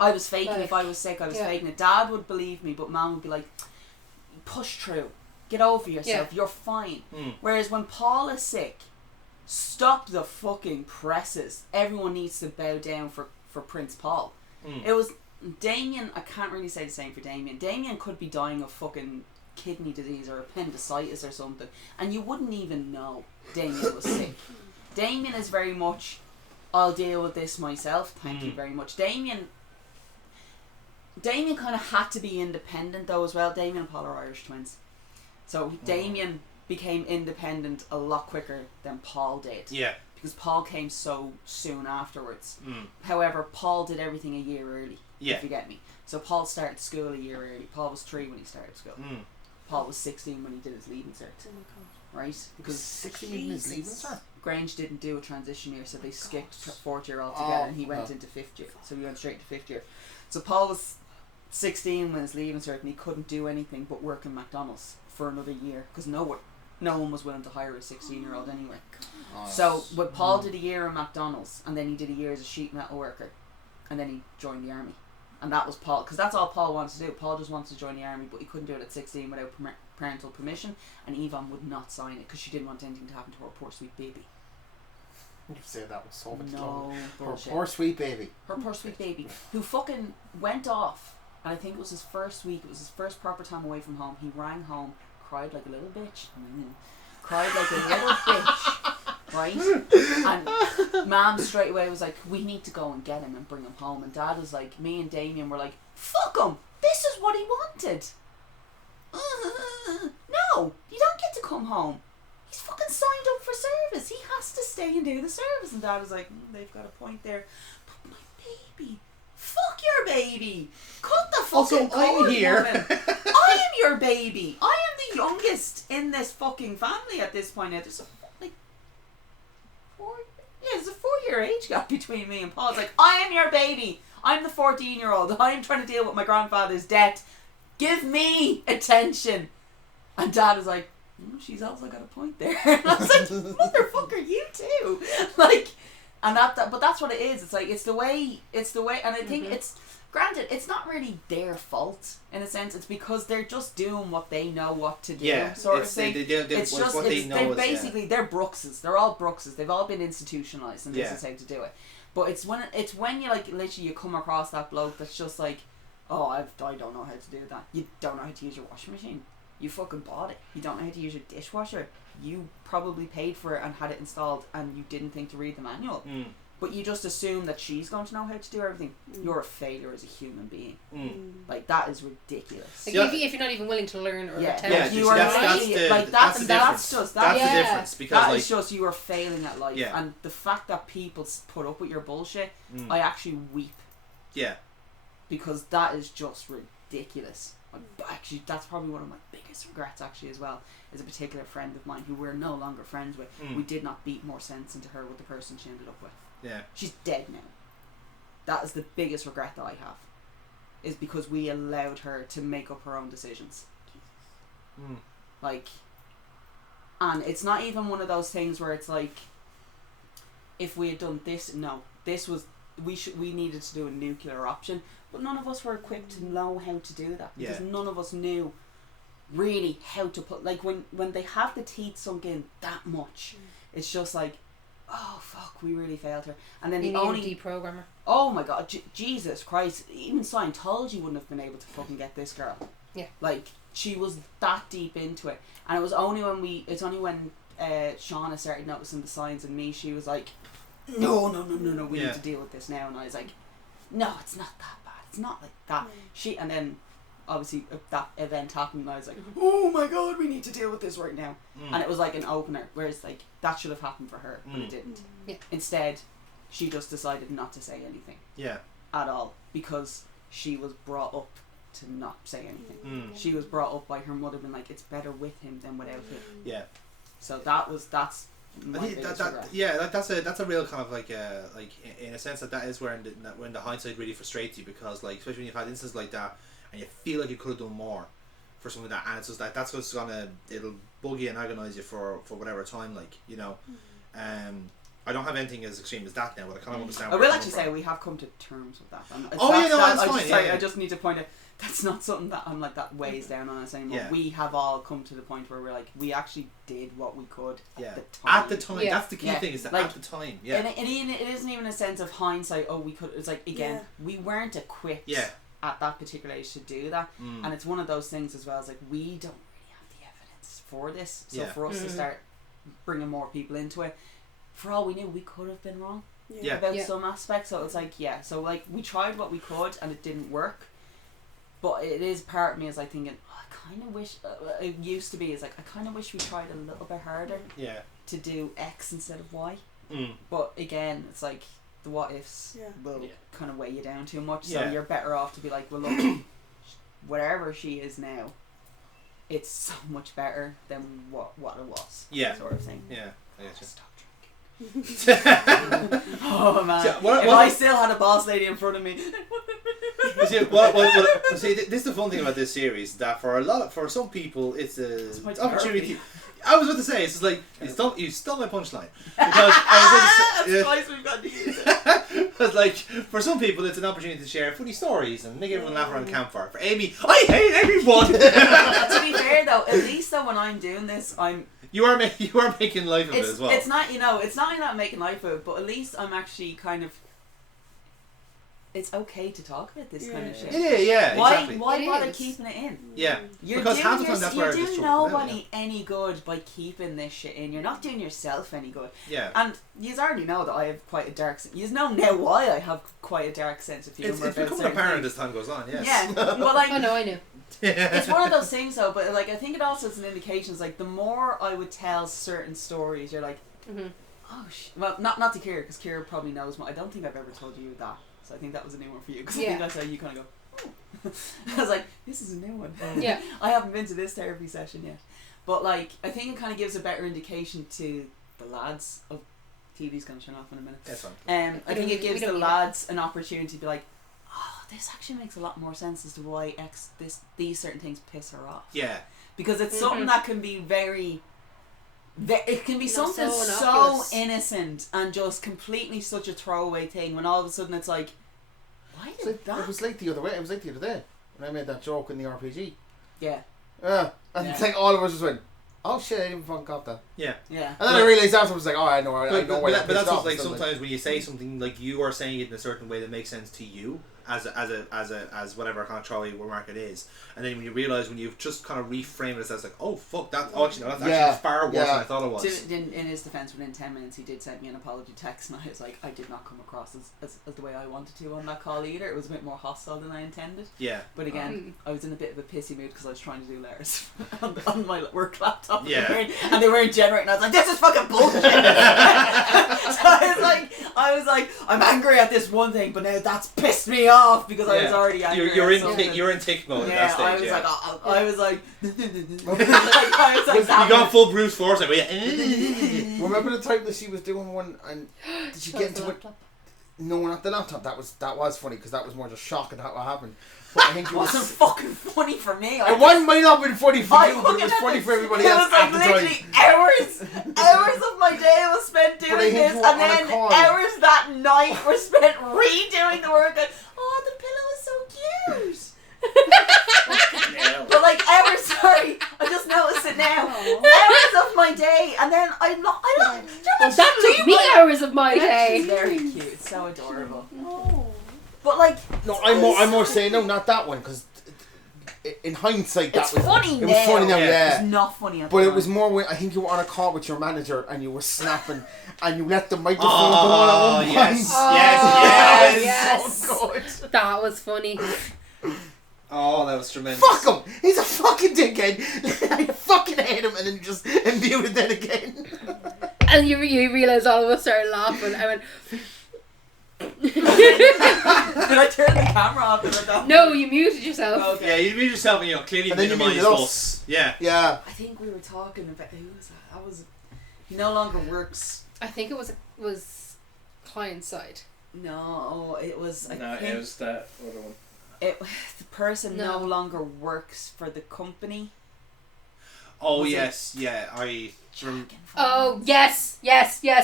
I was faking. Like, If I was sick, I was yeah. faking it. Dad would believe me, but Mum would be like, push through. Get over yourself. Yeah. You're fine. Whereas when Paul is sick, stop the fucking presses. Everyone needs to bow down for Prince Paul. It was Damien. I can't really say the same for Damien. Damien could be dying of fucking kidney disease or appendicitis or something, and you wouldn't even know Damien was sick. Damien is very much, I'll deal with this myself, thank you very much. Damien kind of had to be independent though as well. Damien and Paul are Irish twins. So Damien became independent a lot quicker than Paul did. Yeah. Because Paul came so soon afterwards. However, Paul did everything a year early, Yeah. if you get me. So Paul started school a year early. Paul was 3 when he started school. Paul was 16 when he did his leaving cert. Oh my God. Right? Because 16 in his leaving, sir. Grange didn't do a transition year, so they skipped fourth year altogether, and he went into fifth year. So he went straight to fifth year. So Paul was 16 when his leaving cert, and he couldn't do anything but work in McDonald's for another year because no one was willing to hire a 16-year-old anyway. So but Paul did a year in McDonald's, and then he did a year as a sheet metal worker, and then he joined the army. And that was Paul, because that's all Paul wanted to do. Paul just wanted to join the army, but he couldn't do it at 16 without parental permission, and Yvonne would not sign it because she didn't want anything to happen to her poor sweet baby. You've said that with so much No love. Her bullshit. poor sweet baby. Her poor sweet baby, who fucking went off, and I think it was his first week, it was his first proper time away from home. He rang home, cried like a little bitch, cried like a little bitch, right? And Mom straight away was like, we need to go and get him and bring him home. And Dad was like, me and Damien were like, fuck him, this is what he wanted. No, you don't get to come home. He's fucking signed up for service. He has to stay and do the service. And Dad was like, they've got a point there. But my baby, fuck your baby. Cut the fucking cord, I'm here. woman. I am your baby. I am the youngest in this fucking family at this point. Now there's there's a 4-year age gap between me and Paul. It's like, I am your baby. I'm the 14-year-old. I am trying to deal with my grandfather's debt. Give me attention. And Dad was like, she's also got a point there. And I was like, motherfucker, you too. Like, and but that's what it is. It's like, it's the way, and I think it's, granted, it's not really their fault in a sense. It's because they're just doing what they know what to do. Yeah. Sort of It's, thing. it's just what they know. They're Is, basically, they're Brookses. They're all Brookses. They've all been institutionalized, and this Yeah. is how to do it. But it's when you like literally you come across that bloke that's just like, oh, I don't know how to do that. You don't know how to use your washing machine. You fucking bought it. You don't know how to use your dishwasher. You probably paid for it and had it installed, and you didn't think to read the manual. But you just assume that she's going to know how to do everything. You're a failure as a human being. Like, that is ridiculous. Like, Yeah. if you're not even willing to learn or Yeah, attempt. Yeah, you are that's an the- idiot. Like, that's the that's difference. just That's Yeah. the difference because that like is just you are failing at life. Yeah. And the fact that people put up with your bullshit, I actually weep yeah. because that is just ridiculous. Actually, that's probably one of my biggest regrets actually as well, is a particular friend of mine who we're no longer friends with. We did not beat more sense into her with the person she ended up with. Yeah. She's dead now. That is the biggest regret that I have, is because we allowed her to make up her own decisions. Like, and it's not even one of those things where it's like, if we had done this, no, this was, we needed to do a nuclear option, but none of us were equipped to know how to do that, because none of us knew really how to put, like, when they have the teeth sunk in that much, it's just like, oh fuck, we really failed her. And then You the need only a deprogrammer. oh my god, Jesus Christ, even Scientology wouldn't have been able to fucking get this girl. Yeah. Like, she was that deep into it. And it was only when Shauna started noticing the signs in me, she was like, no, we need to deal with this now. And I was like, no, it's not that bad, it's not like that. And then obviously that event happened and I was like, oh my god, we need to deal with this right now. And it was like an opener, whereas like that should have happened for her, but it didn't. Yeah. Instead, she just decided not to say anything at all, because she was brought up to not say anything. She was brought up by her mother being like, it's better with him than without him. Yeah. So that's my I think biggest that regret. yeah, that's a real kind of like in a sense that is where when the hindsight really frustrates you, because like, especially when you've had instances like that and you feel like you could have done more for something like that, and it's just like, that's what's it'll bug you and agonize you for whatever time, like, you know. I don't have anything as extreme as that now, but I kind of understand. I will actually say we have come to terms with that. That's fine. I just need to point out, that's not something that I'm like that weighs down on us anymore. Yeah. We have all come to the point where we're like, we actually did what we could at the time. At the time, Yeah. that's the key thing, is that Like, at the time. Yeah. And it isn't even a sense of hindsight. Oh, we could. It's like, again, we weren't equipped at that particular age to do that, and it's one of those things as well. It's like, we don't really have the evidence for this, so for us to start bringing more people into it, for all we knew, we could have been wrong about some aspects. So it's like, so like, we tried what we could and it didn't work, but it is part of me is like thinking, oh, I kind of wish it used to be, is like, I kind of wish we tried a little bit harder to do X instead of Y. But again, it's like the what ifs will kind of weigh you down too much, so you're better off to be like, well, look, wherever she is now, it's so much better than what it was, sort of thing. I get you. Stop drinking. Oh man, if I still had a boss lady in front of me. See, this is the fun thing about this series, that for some people it's an opportunity. I was about to say, it's just like, you stole my punchline, because I was twice we've got to use it. But like, for some people it's an opportunity to share funny stories and make everyone laugh around the campfire. For Amy, I hate everyone. To be fair though, at least though when I'm doing this, you are making life of it as well. It's not, it's not like I'm making life of it, but at least I'm actually kind of, it's okay to talk about this kind of shit. Exactly. Why bother keeping it in? Yeah, Because half the time that's where you're doing nobody any good by keeping this shit in. You're not doing yourself any good. Yeah. And you already know that I have quite a dark. You know now why I have quite a dark sense of humor. It's becoming apparent as time goes on. Yes. Yeah, but like, I know. it's one of those things though. But like, I think it also is an indication. It's like, the more I would tell certain stories, you're like, oh well, not to Kira, because Kira probably knows more. I don't think I've ever told you that. So I think that was a new one for you, because I think that's how you kind of go, oh. I was like, this is a new one. Yeah. I haven't been to this therapy session yet. But like, I think it kind of gives a better indication to the lads. Oh, TV's going to turn off in a minute. That's fine. I think it gives the lads an opportunity to be like, oh, this actually makes a lot more sense as to why these certain things piss her off. Yeah. Because it's something that can be it can be something so innocuous. innocent and just completely such a throwaway thing, when all of a sudden it's like, why did that? It was like the other way. It was like the other day when I made that joke in the RPG. Yeah. And it's like all of us just went, oh shit, I didn't fucking got that. Yeah. Yeah. And then I realised afterwards, like, oh, I know why But that's off. just like, sometimes when you say something, like, you are saying it in a certain way that makes sense to you, as whatever kind of throwaway remark it is, and then when you realise, when you've just kind of reframed it as like, oh fuck, that's actually far worse than I thought it was. In his defence, within 10 minutes he did send me an apology text, and I was like, I did not come across as the way I wanted to on that call either. It was a bit more hostile than I intended. Yeah. But again, I was in a bit of a pissy mood because I was trying to do letters on my work laptop. Yeah. And they weren't generating. I was like, this is fucking bullshit. So I was like, I'm angry at this one thing, but now that's pissed me off. off because I was already angry. You're or in something. you're in tick mode Yeah, at that stage. I was yeah. like, I was like, I was like, You got full Bruce Force, like, Remember the time that she was doing one and did she get into it? No, not the laptop. That was funny because that was more just shock at what happened. But I think it wasn't was, fucking funny for me. It might not have been funny for you, but it was funny for everybody else It was like at the time. literally hours of my day was spent doing this, and then hours that night were spent redoing the work. And, oh, the pillow is so cute. But like hours, sorry, I just noticed it now. Hours of my day, and then I don't. That took me hours of my It's day. very cute. It's so adorable. No. But like, No, I'm more saying no, not that one because in hindsight that it's was funny it now. was funny now, yeah. It's not funny at But the it was time. more when I think you were on a call with your manager and you were snapping and you let the microphone go Oh, on at one yes, point. yes. Yes. So good. That was funny. Oh, that was tremendous. Fuck him! He's a fucking dickhead. I fucking hate him, and then you just imbued it then again. And you realise all of us started laughing. I went, Did I turn the camera off? Did I not? no, you muted yourself. Okay. Yeah, you made yourself, clearly And then you minimize muted us. us. Yeah. Yeah. I think we were talking about who was that? That was he no longer works. I think it was client side. No, it was. I No, think it was that other one. the person no No. longer works for the company. Oh, Was it- yes. Yeah, Oh yes. Yeah, Yes.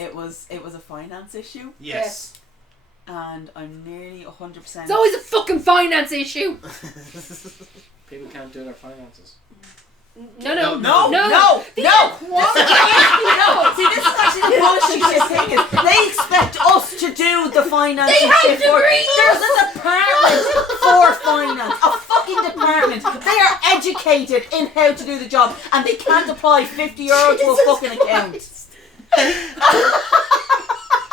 it was a finance issue, Yes. and I'm nearly 100%. It's always a fucking finance issue. People can't do their finances. No. No. No. See, this is actually the bullshit thing. Is they expect us to do the finance. They have shit for- degrees. There's a department for finance. A fucking department. They are educated in how to do the job, and they can't apply €50 to a fucking account. Do you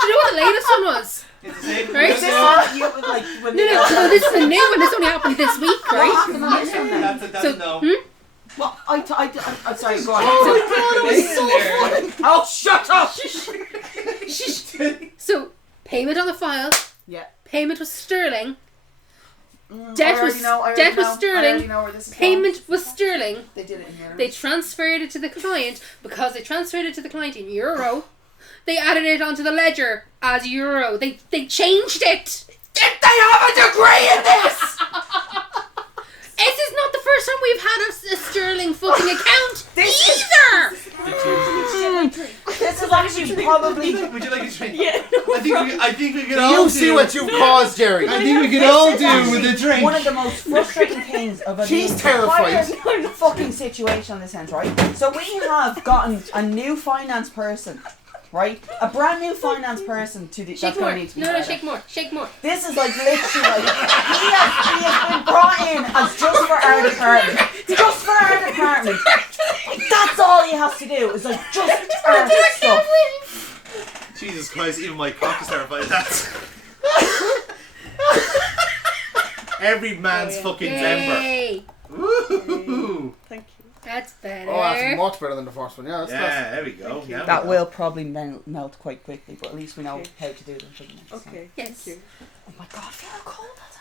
know what the latest one was? It's the same. Right? Is this what you would like when No, this is a new one. This only happened this week, What right? happened on this one then? That's So, a no. Well, I'm sorry, go on. Oh, Oh, shut up! So, payment on the file. Yeah. Payment was sterling. I already know where this is Payment going. was sterling. They did it in euros. They transferred it to the client. Because they transferred it to the client in euro, they added it onto the ledger as euro. They changed it. Did they have a degree in this? This is not the first time we've had a sterling fucking account This either. This is actually probably. Would you like a drink? Yeah. I think we could Do all you see what you've caused, Jerry? I think we could all do with a drink. One of the most frustrating things about She's the terrified. entire fucking situation on this end, right? So we have gotten a new finance person, right? A brand new finance person to the. Shake that's more. going to need to be No, better. shake more. This is like literally like he has been brought in as just for our department. Just for our department. That's all he has to do is like just our stuff. Jesus Christ, even my cock is terrified of that. Every man's fucking member. Yay. Woo! Thank you. That's better. Oh, that's much better than the first one. Yeah, that's Yeah, there we go. Thank you. Now That we will probably melt quite quickly, but at least we know Okay. how to do them for the next time. Okay. Yes. Thank you. Oh my god, I feel how cold that's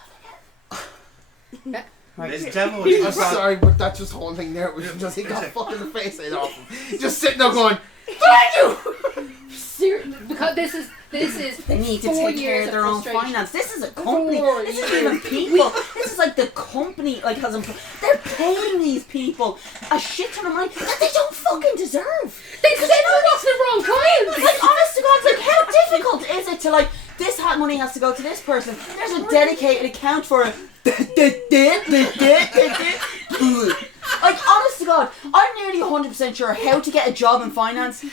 go. Right. Ladies and gentlemen, I'm we've got- sorry, but that just whole thing there was just he got fucking the face ate off him. Just sitting there going, "Thank you." Because this is They need to 4 take care years of their own frustration. finance. This is a company. 4 This isn't years. even people. This is like the company like has they're paying these people a shit ton of money that they don't fucking deserve. They sent it off the wrong clients. Like honest to God, like how difficult is it to like this money has to go to this person. There's a dedicated account for it. Like honest to God, I'm nearly 100% sure how to get a job in finance.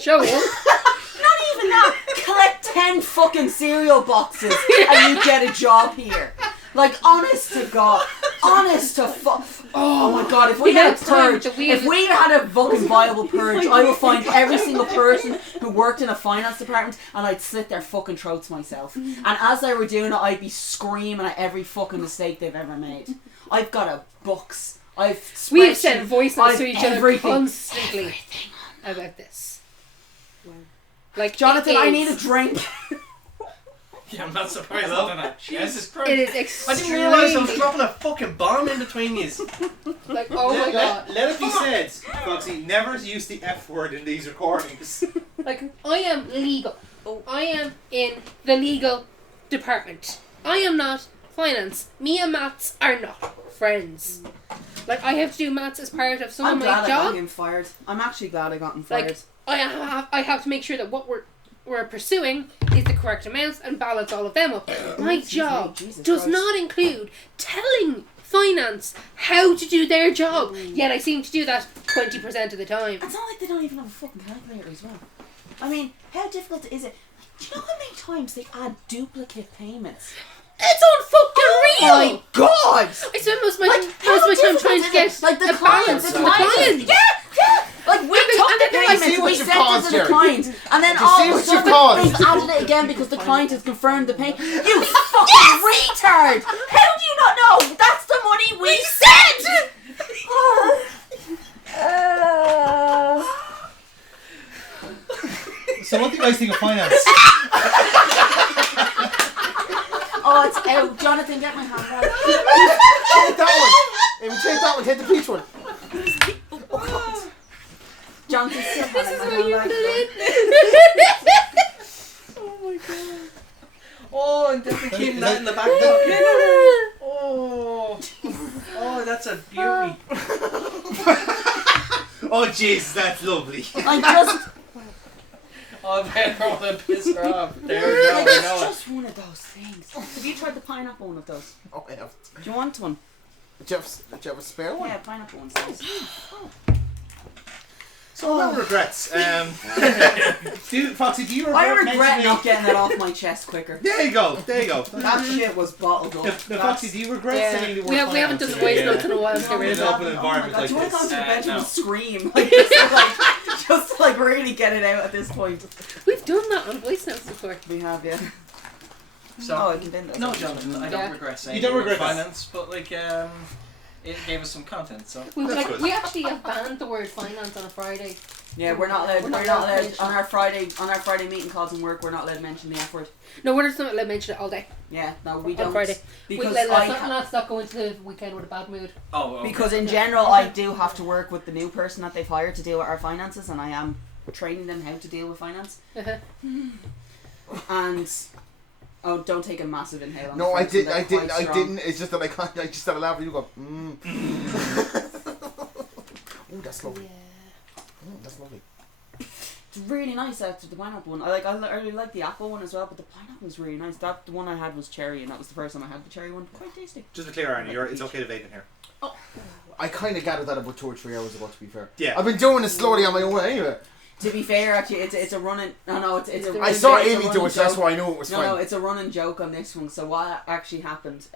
Show up. Not even that. Collect 10 fucking cereal boxes and you get a job here. Like, honest to God. Honest to fuck. Oh my God, if we had a purge, if we had a fucking viable purge, I would find every single person who worked in a finance department and I'd slit their fucking throats myself. And as they were doing it, I'd be screaming at every fucking mistake they've ever made. I've got a box. We have sent voice notes I've to each other everything. constantly about this. Wow. Like Jonathan, it I is- need a drink. Yeah, I'm not surprised on that. Jesus Christ. It is I extremely... didn't realise I was dropping a fucking bomb in between you. Like, oh my god. Let it be said, Foxy, never use the F word in these recordings. Like, I am legal. I am in the legal department. I am not finance. Me and maths are not friends. Like, I have to do maths as part of some I'm of my glad I got job. him fired. I'm actually glad I got him fired. Like, I have to make sure that what we're pursuing is the correct amounts and balance all of them up. My job does not include telling finance how to do their job. Yet I seem to do that 20% of the time. It's not like they don't even have a fucking calculator as well. I mean, how difficult is it? Do you know how many times they add duplicate payments? It's unfucking real! Oh my god! I spend most of my time trying to get like the a balance client, from the client. Yeah! Like we took the payments, we sent it to the client, and then all of a sudden they've added it again because the client has confirmed the payment. You fucking retard! How do you not know? That's the money we sent! So what do you guys think of finance? Oh, it's out. Jonathan, get my hand out. Take that one. If you take that one, take the peach one. Oh, God. Jonathan, still This is having where my you hand put out. it Oh my god. Oh, and definitely keeping that in the back pocket. Oh, that's a beauty. Oh jeez, that's lovely. I just... Oh, man, I want to piss her off. There we go, Like, we it's know it. just one of those things. Have you tried the pineapple one of those? Oh, I have. Do you want one? Do you have a spare one? Yeah, pineapple one's nice. So no regrets. Foxy, do you regret I regret mentioning- not getting that off my chest quicker. There you go. That shit was bottled up. Now, Foxy, do you regret Yeah. saying the word We haven't done the voice notes in a while to get rid of In an that. open environment like do you want to go this. into the bedroom No. and scream? Like, just to like really get it out at this point. We've done that on voice notes before. We have, yeah. So, Oh, I can bend that. no, Jonathan, I Yeah. don't regret saying You don't the word regret that? finance, but like, it gave us some content, so. That's good. We actually have banned the word finance on a Friday. Yeah, we're not allowed. We're We're not not allowed to allowed mention on our Friday meeting calls and work. We're not allowed to mention the F word. No, we're just not allowed to mention it all day. Yeah, no, we On don't. Friday. Because Let's not go into the weekend with a bad mood. Oh, okay. because in general, I do have to work with the new person that they've hired to deal with our finances, and I am training them how to deal with finance. And oh, don't take a massive inhale. On No, the I first one, did. they're I quite didn't. I strong. didn't. It's just that I can't. I just started laughing. You go. Oh, that's lovely. That's lovely. It's really nice after the pineapple one. I really like the apple one as well, but the pineapple was really nice. That the one I had was cherry, and that was the first time I had the cherry one. Quite tasty. Just to clear, Aaron, it's okay to vape in here. I kind of gathered that about 2 or 3 hours ago. To be fair. Yeah. I've been doing it slowly on my own anyway. To be fair, actually, it's a running. No, it's a. I saw it's a Amy running do it, so that's joke. why I knew it was No, fine. no, it's a running joke on this one. So what actually happened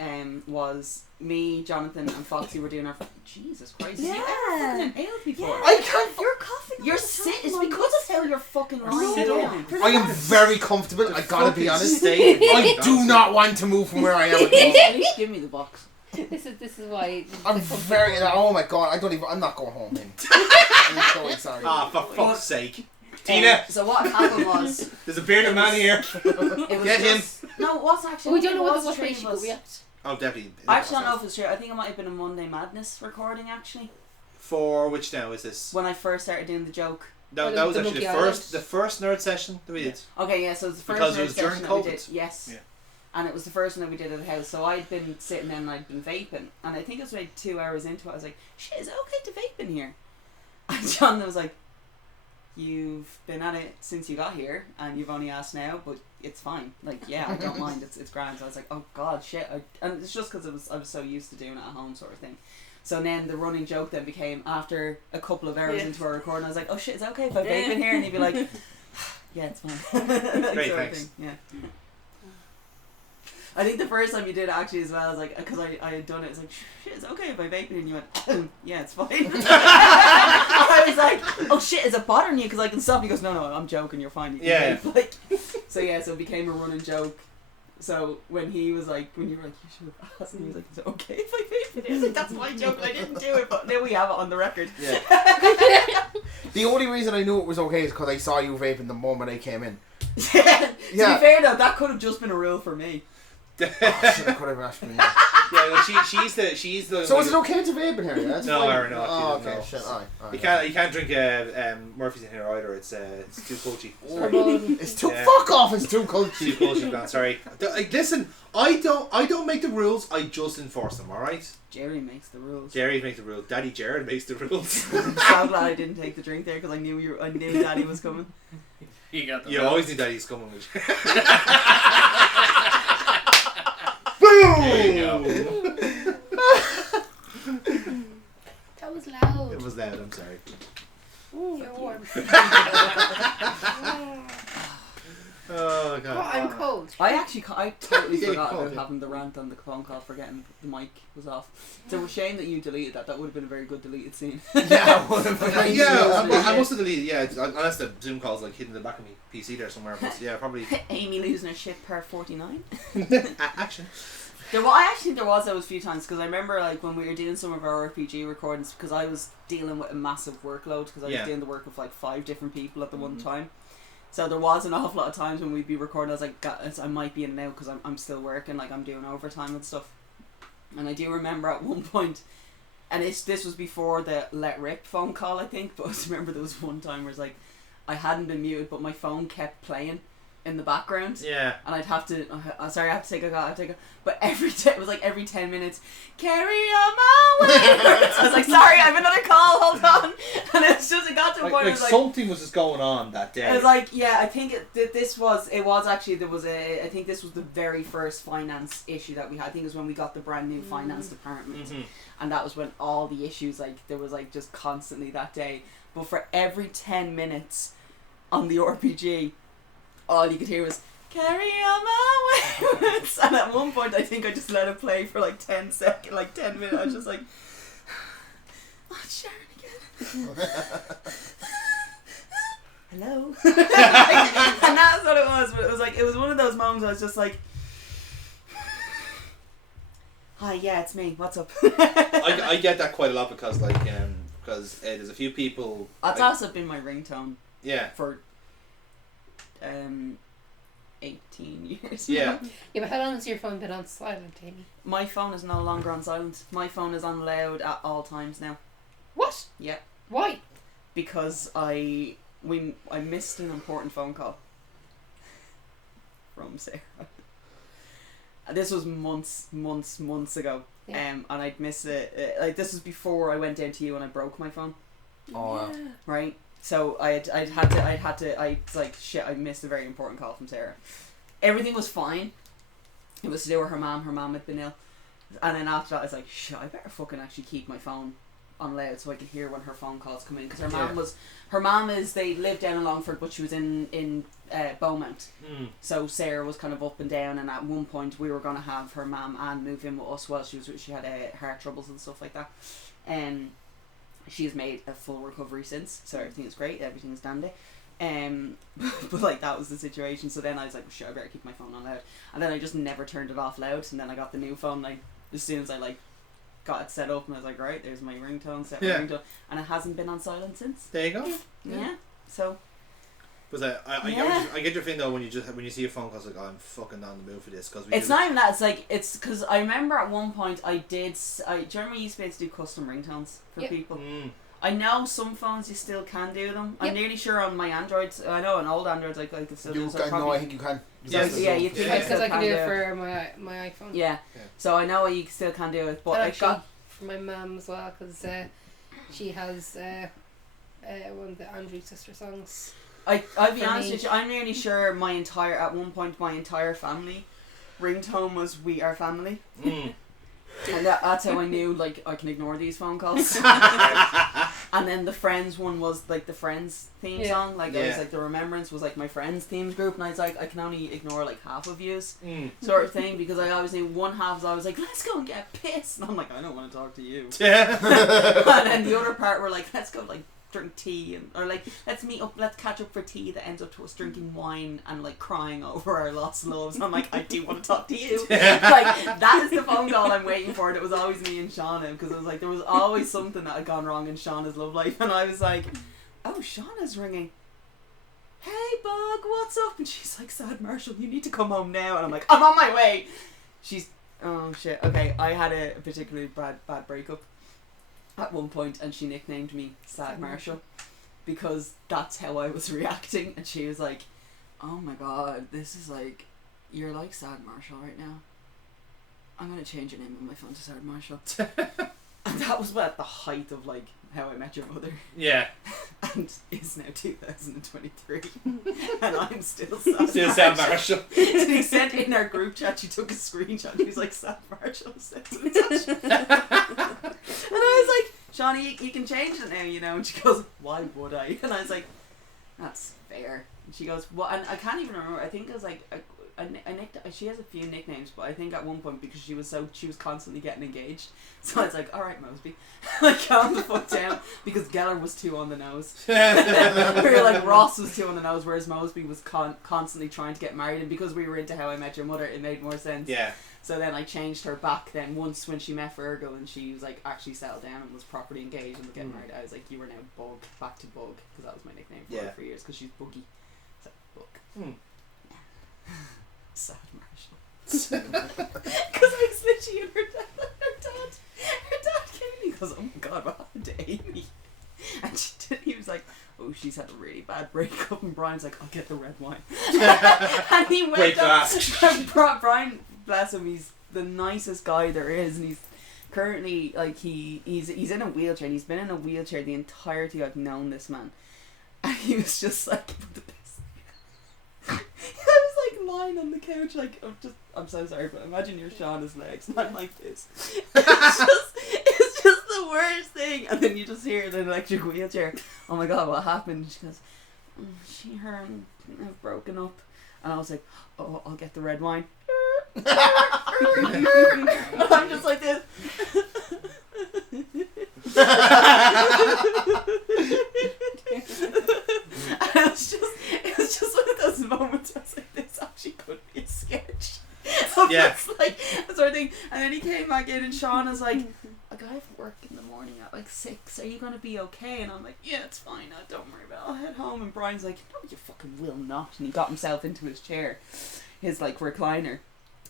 was me, Jonathan, and Foxy were doing our. Jesus Christ! Yeah. Have you ever fucking inhaled before? Yeah. I can't. You're coughing. You're all the sit. time, It's like, because of how you're fucking lying Sit down. I am very comfortable. I gotta be honest. Stay. I do not want to move from where I am at the moment. At least give me the box. This is why. I'm very. Oh my god! I don't even. I'm not going home. Man. I'm so sorry. Ah, for fuck's sake. Tina, So what happened was there's a bearded man here. it was Get him. just, No, what's actually? We don't know what what true day she was. could be at. Oh, definitely. I actually don't know if it's true. I think it might have been a Monday Madness recording actually. For which now is this? When I first started doing the joke. No, Oh, that was the actually Monkey the first nerd session that we did. Okay, yeah, so it's the first Because it nerd was during session that we COVID. did. Yes. Yeah. And it was the first one that we did at the house. So I'd been sitting there and I'd been vaping. And I think it was about 2 hours into it, I was like, shit, is it okay to vape in here? And John was like, you've been at it since you got here and you've only asked now, but it's fine. Like, yeah, I don't mind. It's grand. So I was like, oh god, shit. And it's just because I was so used to doing it at home sort of thing. So then the running joke then became, after a couple of hours into our recording, I was like, oh shit, is it okay if I vape in here? And he'd be like, yeah, it's fine. Like, Great, sort of thanks. thing. Yeah. I think the first time you did it actually as well, I was like, because I had done it, it's like, shit, it's okay if I vape it, and you went, yeah, it's fine. I was like, oh shit, is it bothering you? Because I can stop. He goes, no, I'm joking, you're fine. You can Yeah. vape. Like, so yeah, so it became a running joke. So when he was like, when you were like, you should have asked, and he was like, is it okay if I vape it? I was like, that's my joke, I didn't do it, but now we have it on the record. Yeah. The only reason I knew it was okay is because I saw you vaping the moment I came in. To be fair though, that could have just been a rule for me. Shit, I could have asked me. Yeah, well, she's the. So is it okay to vape in here? Yeah, No, or not. Oh, She doesn't okay, know. shit. Alright. You can't drink Murphy's in here either. It's too culty. It's too Yeah. fuck off. It's too Too culty. culty, man. Sorry. Listen, I don't make the rules. I just enforce them. All right. Jerry makes the rules. Jerry makes the rules. Daddy Jared makes the rules. I'm so glad I didn't take the drink there because I knew Daddy was coming. You got the You milk. always knew Daddy's coming. With There you go. That was loud. It was loud. I'm sorry. Ooh, you're warm. Oh god. Oh, I'm cold. I totally Yeah, forgot cool, about yeah. having the rant on the phone call, forgetting the mic was off. It's a shame that you deleted that. That would have been a very good deleted scene. Yeah, I would have been. Yeah, I must have deleted. Yeah, unless the Zoom call's like hidden in the back of my PC there somewhere. But yeah, probably. Amy losing her shit per 49. Action. I actually think there was those few times because I remember like when we were doing some of our RPG recordings because I was dealing with a massive workload because I was doing the work of like 5 different people at the one time. So there was an awful lot of times when we'd be recording. I was like, I might be in and out because I'm still working, like I'm doing overtime and stuff. And I do remember at one point, and this was before the let rip phone call, I think. But I remember there was one time where it's like, I hadn't been muted, but my phone kept playing in the background. Yeah. And I'd have to, sorry, I have to take a call. But it was like every 10 minutes, carry on my way. So I was like, sorry, I have another call, hold on. And it got to a point where it was like, something was just going on that day. I was like, yeah, I think I think this was the very first finance issue that we had. I think it was when we got the brand new finance department. Mm-hmm. And that was when all the issues, like, there was like just constantly that day. But for every 10 minutes on the RPG, all you could hear was, carry on my wayward. And at one point, I think I just let it play for like 10 seconds, like 10 minutes. I was just like, oh, it's Sharon again. Hello. And that's what it was. But it was one of those moments I was just like, hi, yeah, it's me. What's up? I get that quite a lot because there's a few people. That's also been my ringtone Yeah. for 18 years. Yeah. Yeah, but how long has your phone been on silent, Amy? My phone is no longer on silent. My phone is on loud at all times now. What? Yeah. Why? Because I missed an important phone call from Sarah. This was months ago. Yeah. And I'd missed it. Like this was before I went down to you and I broke my phone. Oh, yeah. Right. So I missed a very important call from Sarah. Everything was fine. It was to do with her mom. Her mom had been ill. And then after that I was like, shit, I better fucking actually keep my phone on loud so I could hear when her phone calls come in. Because her mom they lived down in Longford but she was in Beaumont. So Sarah was kind of up and down, and at one point we were going to have her mom and move in with us while she had heart troubles and stuff like that. She has made a full recovery since, so everything is great, everything's dandy. But like that was the situation. So then I was like, well, shit, I better keep my phone on loud. And then I just never turned it off loud. And then I got the new phone. Like as soon as I like got it set up, and I was like, right, there's my ringtone, set my ringtone, and it hasn't been on silent since. There you go. Yeah. So. But I get your thing though when you see a phone call, it's like, oh, I'm fucking not in the mood for this because it's not even that. It's because I remember at one point do you remember you used to be able to do custom ringtones for people? I know some phones you still can do them. I'm nearly sure on my Androids. I know on old Androids I can still do them. No, I think you can. Yes, yeah, you think Because I can do it for my iPhone. Yeah. So I know you still can do it, but And it actually, got for my mum as well, because she has one of the Andrew sister songs. I'll be For honest me. with you, I'm nearly sure at one point my entire family ringtone was "We Are Family." And that's how I knew, like, I can ignore these phone calls. And then the Friends one was, like, the Friends theme song. Like, I was like, the Remembrance was, like, my Friends themes group. And I was like, I can only ignore, like, half of yous. Sort of thing. Because I always knew one half, I was like, let's go and get pissed. And I'm like, I don't want to talk to you. Yeah. And then the other part were like, let's go, like, drink tea, or like let's catch up for tea, that ends up to us drinking wine and like crying over our lost loves. And I'm like, I do want to talk to you. Like that is the phone call I'm waiting for, and it was always me and Shauna, because it was like there was always something that had gone wrong in Shauna's love life, and I was like, oh, Shauna's ringing. hey Bug, what's up? And she's like, Sad Marshall, you need to come home now. And I'm like, I'm on my way. She's, oh shit, okay, I had a particularly bad breakup at one point, and she nicknamed me Sad Marshall because that's how I was reacting. And she was like, oh my god, this is like, you're like Sad Marshall right now. I'm gonna change your name on my phone to Sad Marshall. And that was at the height of like How I Met Your Mother. Yeah. And it's now 2023. And I'm still Sad Still Marshall. Sam Marshall. To the extent in our group chat, she took a screenshot. She was like, Sad Marshall said such. And I was like, Shawnee, you can change it now, you know. And she goes, why would I? And I was like, that's fair. And she goes, what? And I can't even remember. I think it was like she has a few nicknames, but I think at one point, because she was constantly getting engaged, so I was like, all right, Mosby, like calm the fuck down, because Geller was too on the nose. We were like, Ross was too on the nose, whereas Mosby was constantly trying to get married, and because we were into How I Met Your Mother, it made more sense. Yeah. So then I changed her back then once when she met Virgil and she was like actually settled down and was properly engaged and was getting married. I was like, you are now Bug, back to Bug, because that was my nickname for her for years, because she's Buggy. So Bug. Sad Marshall. Because I was literally in her dad came in and he goes, oh my god, what happened to Amy? And he was like, oh, she's had a really bad breakup. And Brian's like, I'll get the red wine. And he went up. Brian, bless him, he's the nicest guy there is, and he's currently like he's in a wheelchair, and he's been in a wheelchair the entirety I've known this man. And he was just like the best. I was like lying on the couch, like I'm so sorry, but imagine you're Shauna's legs, not like this. It's just the worst thing. And then you just hear the electric wheelchair. Oh my god, what happened? She goes, her and have broken up. And I was like, oh, I'll get the red wine. I'm just like this. And it was just one of those moments where I was like, this actually could be a sketch. Yeah. Like that sort of thing. And then he came back in and Shauna's like, I have work in the morning at like 6. Are you gonna be okay? And I'm like, yeah, it's fine. Don't worry about it. I'll head home. And Brian's like, no, you fucking will not. And he got himself into his chair, his like recliner.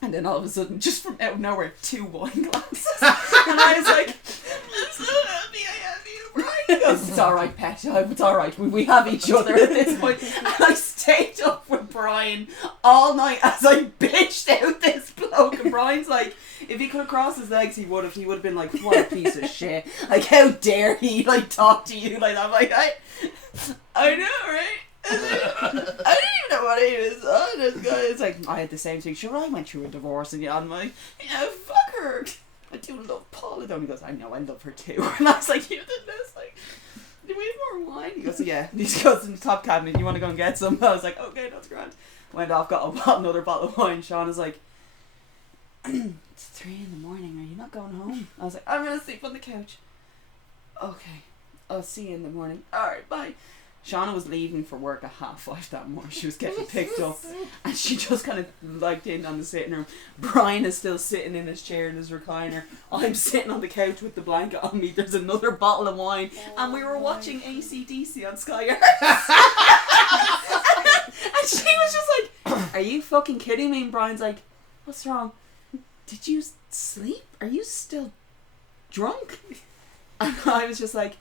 And then all of a sudden, just from out of nowhere, 2 wine glasses. And I was like, I'm so happy I have you, Brian. He goes, it's alright, pet. It's alright. We have each other at this point. And I stayed up with Brian all night as I bitched out this bloke. And Brian's like, if he could have crossed his legs, he would have. He would have been like, what a piece of shit. Like, how dare he, like, talk to you like that. I'm like, I know, right? I didn't even know what he was on. This guy is like, I had the same thing. Sure, I went through a divorce, and I'm like, yeah, fuck her. I do love Paula. And he goes, I know, I love her too. And I was like, you did this, like, do we have more wine? He goes, yeah. And he goes in the top cabinet. You want to go and get some? I was like, okay, that's grand. Went off, got another bottle of wine. Sean was like, it's 3 a.m. Are you not going home? I was like, I'm gonna sleep on the couch. Okay, I'll see you in the morning. Alright, bye. Shauna was leaving for work at 5:30 that morning. She was getting picked up, and she just kind of liked in on the sitting room. Brian is still sitting in his chair in his recliner. I'm sitting on the couch with the blanket on me. There's another bottle of wine, and we were watching AC/DC on Sky Earth. And she was just like, "Are you fucking kidding me?" And Brian's like, "What's wrong? Did you sleep? Are you still drunk?" And I was just like,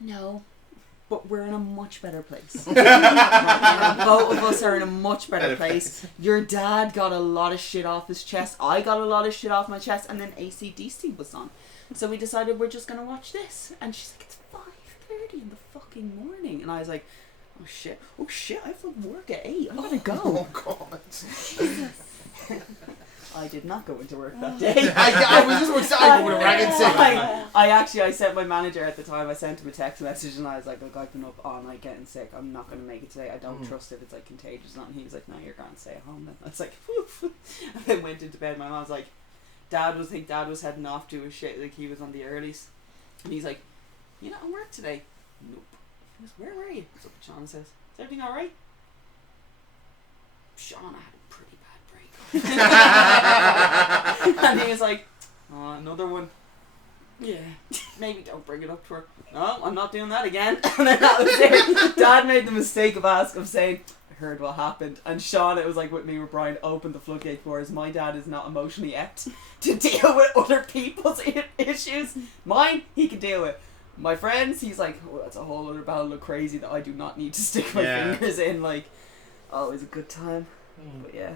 "No. But we're in a much better place." Both of us are in a much better place. Your dad got a lot of shit off his chest. I got a lot of shit off my chest. And then AC/DC was on. So we decided we're just going to watch this. And she's like, it's 5:30 in the fucking morning. And I was like, oh shit, I have to work at 8. I'm going to go. Oh god. Jesus. I did not go into work that day. I was just excited with a ragged sick. I sent my manager at the time, I sent him a text message and I was like, look, I've been up all night getting sick. I'm not going to make it today. I don't trust if it's like contagious or not. And he was like, no, you're going to stay at home then. I was like, woof. And then went into bed. My mom was like, Dad was heading off to his shit. Like he was on the earlies. And he's like, you not at work today? Nope. He goes, where were you? That's what Shauna says. Is everything alright? Shauna had a pretty bad break. And he was like, oh, another one. Yeah. Maybe don't bring it up to her. No, I'm not doing that again. And then that was it. Dad made the mistake of saying, I heard what happened. And Sean, it was like with me with Brian, opened the floodgate for us. My dad is not emotionally apt to deal with other people's issues. Mine, he can deal with. My friends, he's like, oh, that's a whole other battle of crazy that I do not need to stick my fingers in. Like, always a good time. But yeah.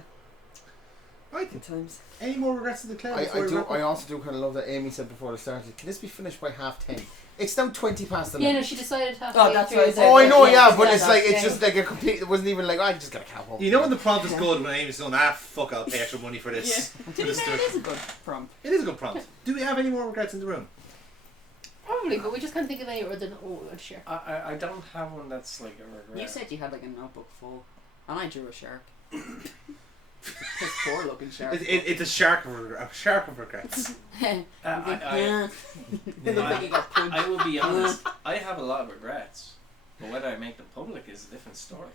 Right. Good times. Any more regrets to declare? I also do kind of love that Amy said before it started, can this be finished by 10:30? It's now 20 past 11. Yeah, no, she decided half. Oh, that's what I said. Oh, I know, Yeah, but yeah, it's like, it's yeah. just like a complete, it wasn't even like, I just got a cab home. You know when the prompt is good when Amy's going, fuck, I'll pay extra money for this. Yeah. To be fair, it is a good prompt. It is a good prompt. Do we have any more regrets in the room? Probably, but we just can't think of any other than I'd share. I don't have one that's like a regret. You said you had like a notebook full, and I drew a shark. It's a poor looking shark. It's a shark of regrets. It looked like he got punched. I will be honest. I have a lot of regrets, but whether I make them public is a different story.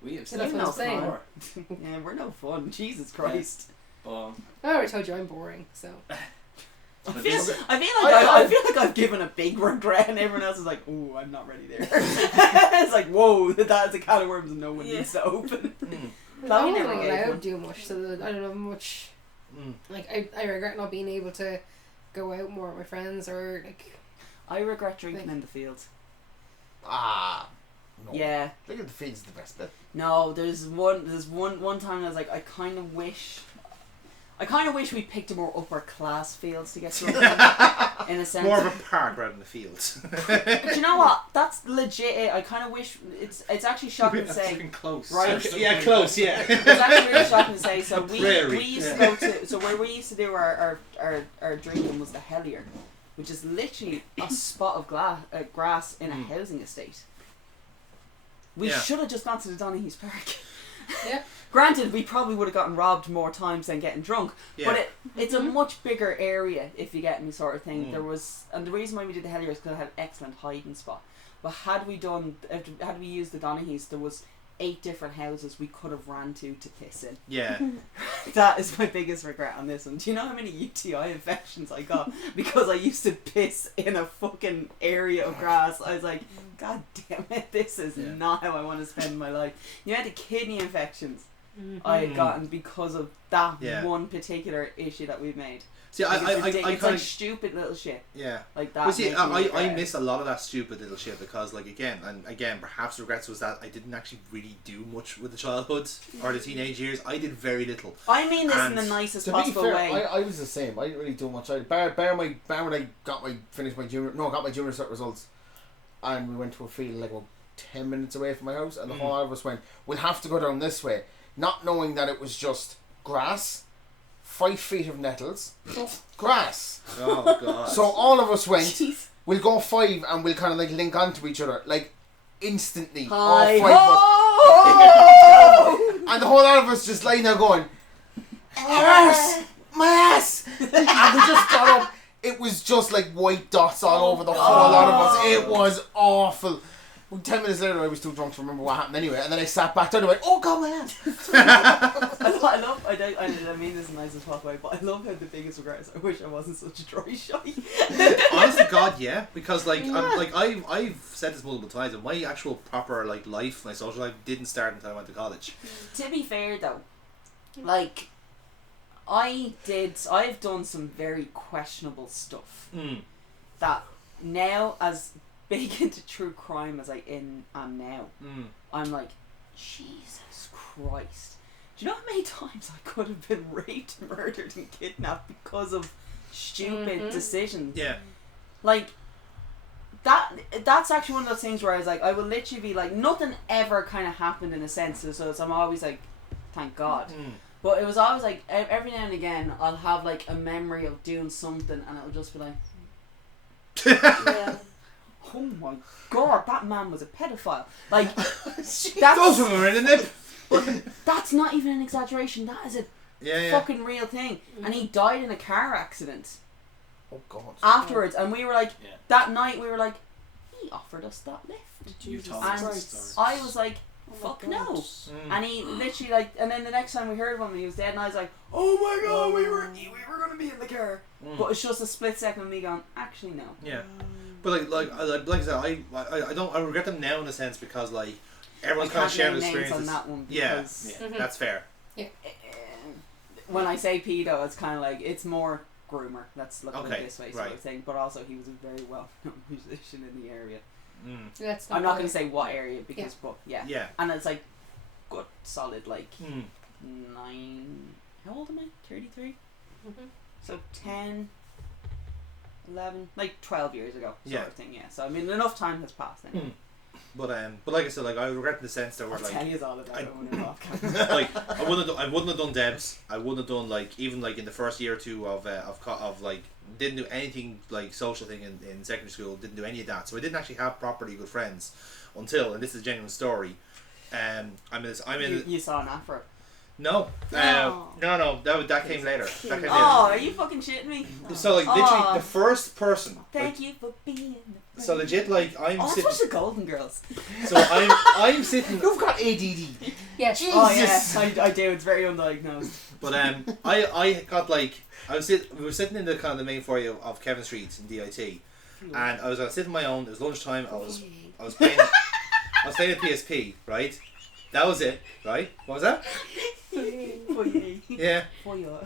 We have So said that's this what I'm saying. before. Yeah, we're no fun. Jesus Christ. But I already told you I'm boring, so. I feel like I've given a big regret, and everyone else is like, "Ooh, I'm not ready there." It's like, whoa, that's a can of worms, and no one needs to open. I Chloe wasn't never gave allowed one. to do much, so that I don't know much. Like I regret not being able to go out more with my friends or like. I regret drinking in the fields. No. Yeah. Drinking in the fields is the best bit. No, there's one time I was like, I kind of wish we picked a more upper class fields to get drunk in a sense. More of a park rather than the fields. But you know what? That's legit it. I kind of wish it's actually shocking to say. fucking close. Right? Yeah, close, yeah. It's actually really shocking to say. So we Prairie. used to go to, so where we used to do our drinking was the Hellier, which is literally a spot of grass in a housing estate. We should have just gone to the Donaghy's Park. Yeah. Granted, we probably would have gotten robbed more times than getting drunk, but it's a much bigger area, if you get me, sort of thing. There was, and the reason why we did the Hellier is because it had an excellent hiding spot. But had we used the Donaghys, there was 8 different houses we could have ran to piss in. Yeah. That is my biggest regret on this one. Do you know how many UTI infections I got because I used to piss in a fucking area of grass? I was like, God damn it, this is not how I want to spend my life. You had the kidney infections I had gotten because of that one particular issue that we made. See, It's like stupid little shit. Yeah. Like that. Well, see, I regret. miss a lot of that stupid little shit because, like, again, perhaps regrets was that I didn't actually really do much with the childhood or the teenage years. I did very little. I mean this in the nicest To be possible fair, way. I was the same. I didn't really do much. Bar when I got my junior cert results, and we went to a field like about 10 minutes away from my house, and the whole of us went, we'll have to go down this way, not knowing that it was just grass, 5 feet of nettles, grass. Oh, God. So all of us went, Jeez. we'll go 5 and we'll kind of like link onto each other, like instantly. Hi all 5 of us. And the whole lot of us just lying there going, my ass! And we just got up. It was just like white dots all over the whole lot of us. It was awful. 10 minutes later, I was too drunk to remember what happened anyway, and then I sat back down and went, oh God, my ass! I mean this in the nicest possible way, but I love how the biggest regret is I wish I wasn't such a dry shy. Honest to God, yeah, because I've said this multiple times, and my actual proper life, my social life, didn't start until I went to college. To be fair though, like I've done some very questionable stuff that now, as big into true crime as I am now, I'm like, Jesus Christ. Do you know how many times I could have been raped, murdered and kidnapped because of stupid decisions? Yeah. Like, that's actually one of those things where I was like, I will literally be like, nothing ever kind of happened in a sense, so I'm always like, thank God. But it was always like, every now and again, I'll have like a memory of doing something and it'll just be like, oh my God, that man was a pedophile. Like, Those women were in the nip. But that's not even an exaggeration. That is a fucking real thing. And he died in a car accident. Oh God. Afterwards, and we were like, that night we were like, he offered us that lift. You told And us I was like, fuck no. And he literally and then the next time we heard of him, he was dead, and I was like, oh my God, we were gonna be in the bigger. But it's just a split second of me going, actually no. Yeah. But like I said, I regret them now in a sense because like everyone's kind of sharing experiences. On that one Yeah, because that's fair. when I say pedo, it's kind of like it's more groomer. Let's look at it this way, sort right. of thing. But also, he was a very well-known musician in the area. That's I'm not going to say what area because, but yeah, and it's like good, solid, like 9. How old am I? 33. So 10, 11, like 12 years ago, sort of thing. Yeah. So I mean, enough time has passed. Anyway. But like I said, like I regret in the sense that we're like. Tell you all about it when we're off. Like I wouldn't have done Debs. I wouldn't have done like even like in the first year or two of like didn't do anything like social thing in secondary school. Didn't do any of that. So I didn't actually have properly good friends until, and this is a genuine story. You saw an afro. No, no. That came later. That came are you fucking shitting me? So like literally the first person. Thank you for being. So legit, like I'm sitting. That's the Golden Girls. So I'm sitting. You've got ADD. Yeah. Jesus. Oh yes, I do. It's very undiagnosed. But I got like we were sitting in the kind of the main foyer of Kevin Street in DIT, and I was sitting on my own. It was lunchtime. I was playing a PSP, right? That was it, right? What was that? Foyer. Yeah. Foyer.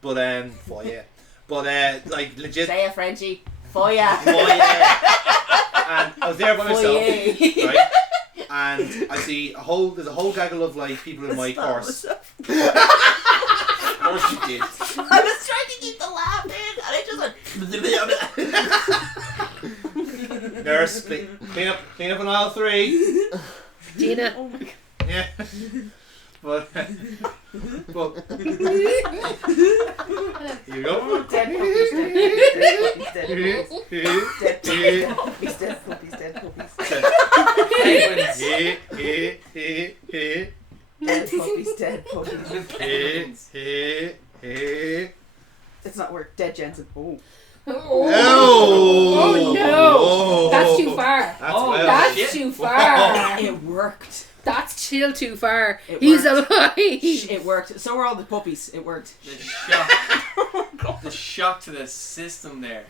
But foyer. But like legit. Say a Frenchie. Foyer. Foyer. And I was there by myself, right? And I see there's a whole gaggle of like people in my course. Of course you did. I was trying to keep the laugh in, and I just went. Nurse, clean up on aisle 3. Gina. Oh my god. Yeah. But here you go. Dead puppies, dead puppies, dead puppies, dead puppies. Dead puppies. It's not work. Dead Jensen. Oh. Oh no! Oh. That's too far. That's too far. It worked. That's still too far. It He's worked. alive. It worked. So were all the puppies. It worked. The shock to the system there.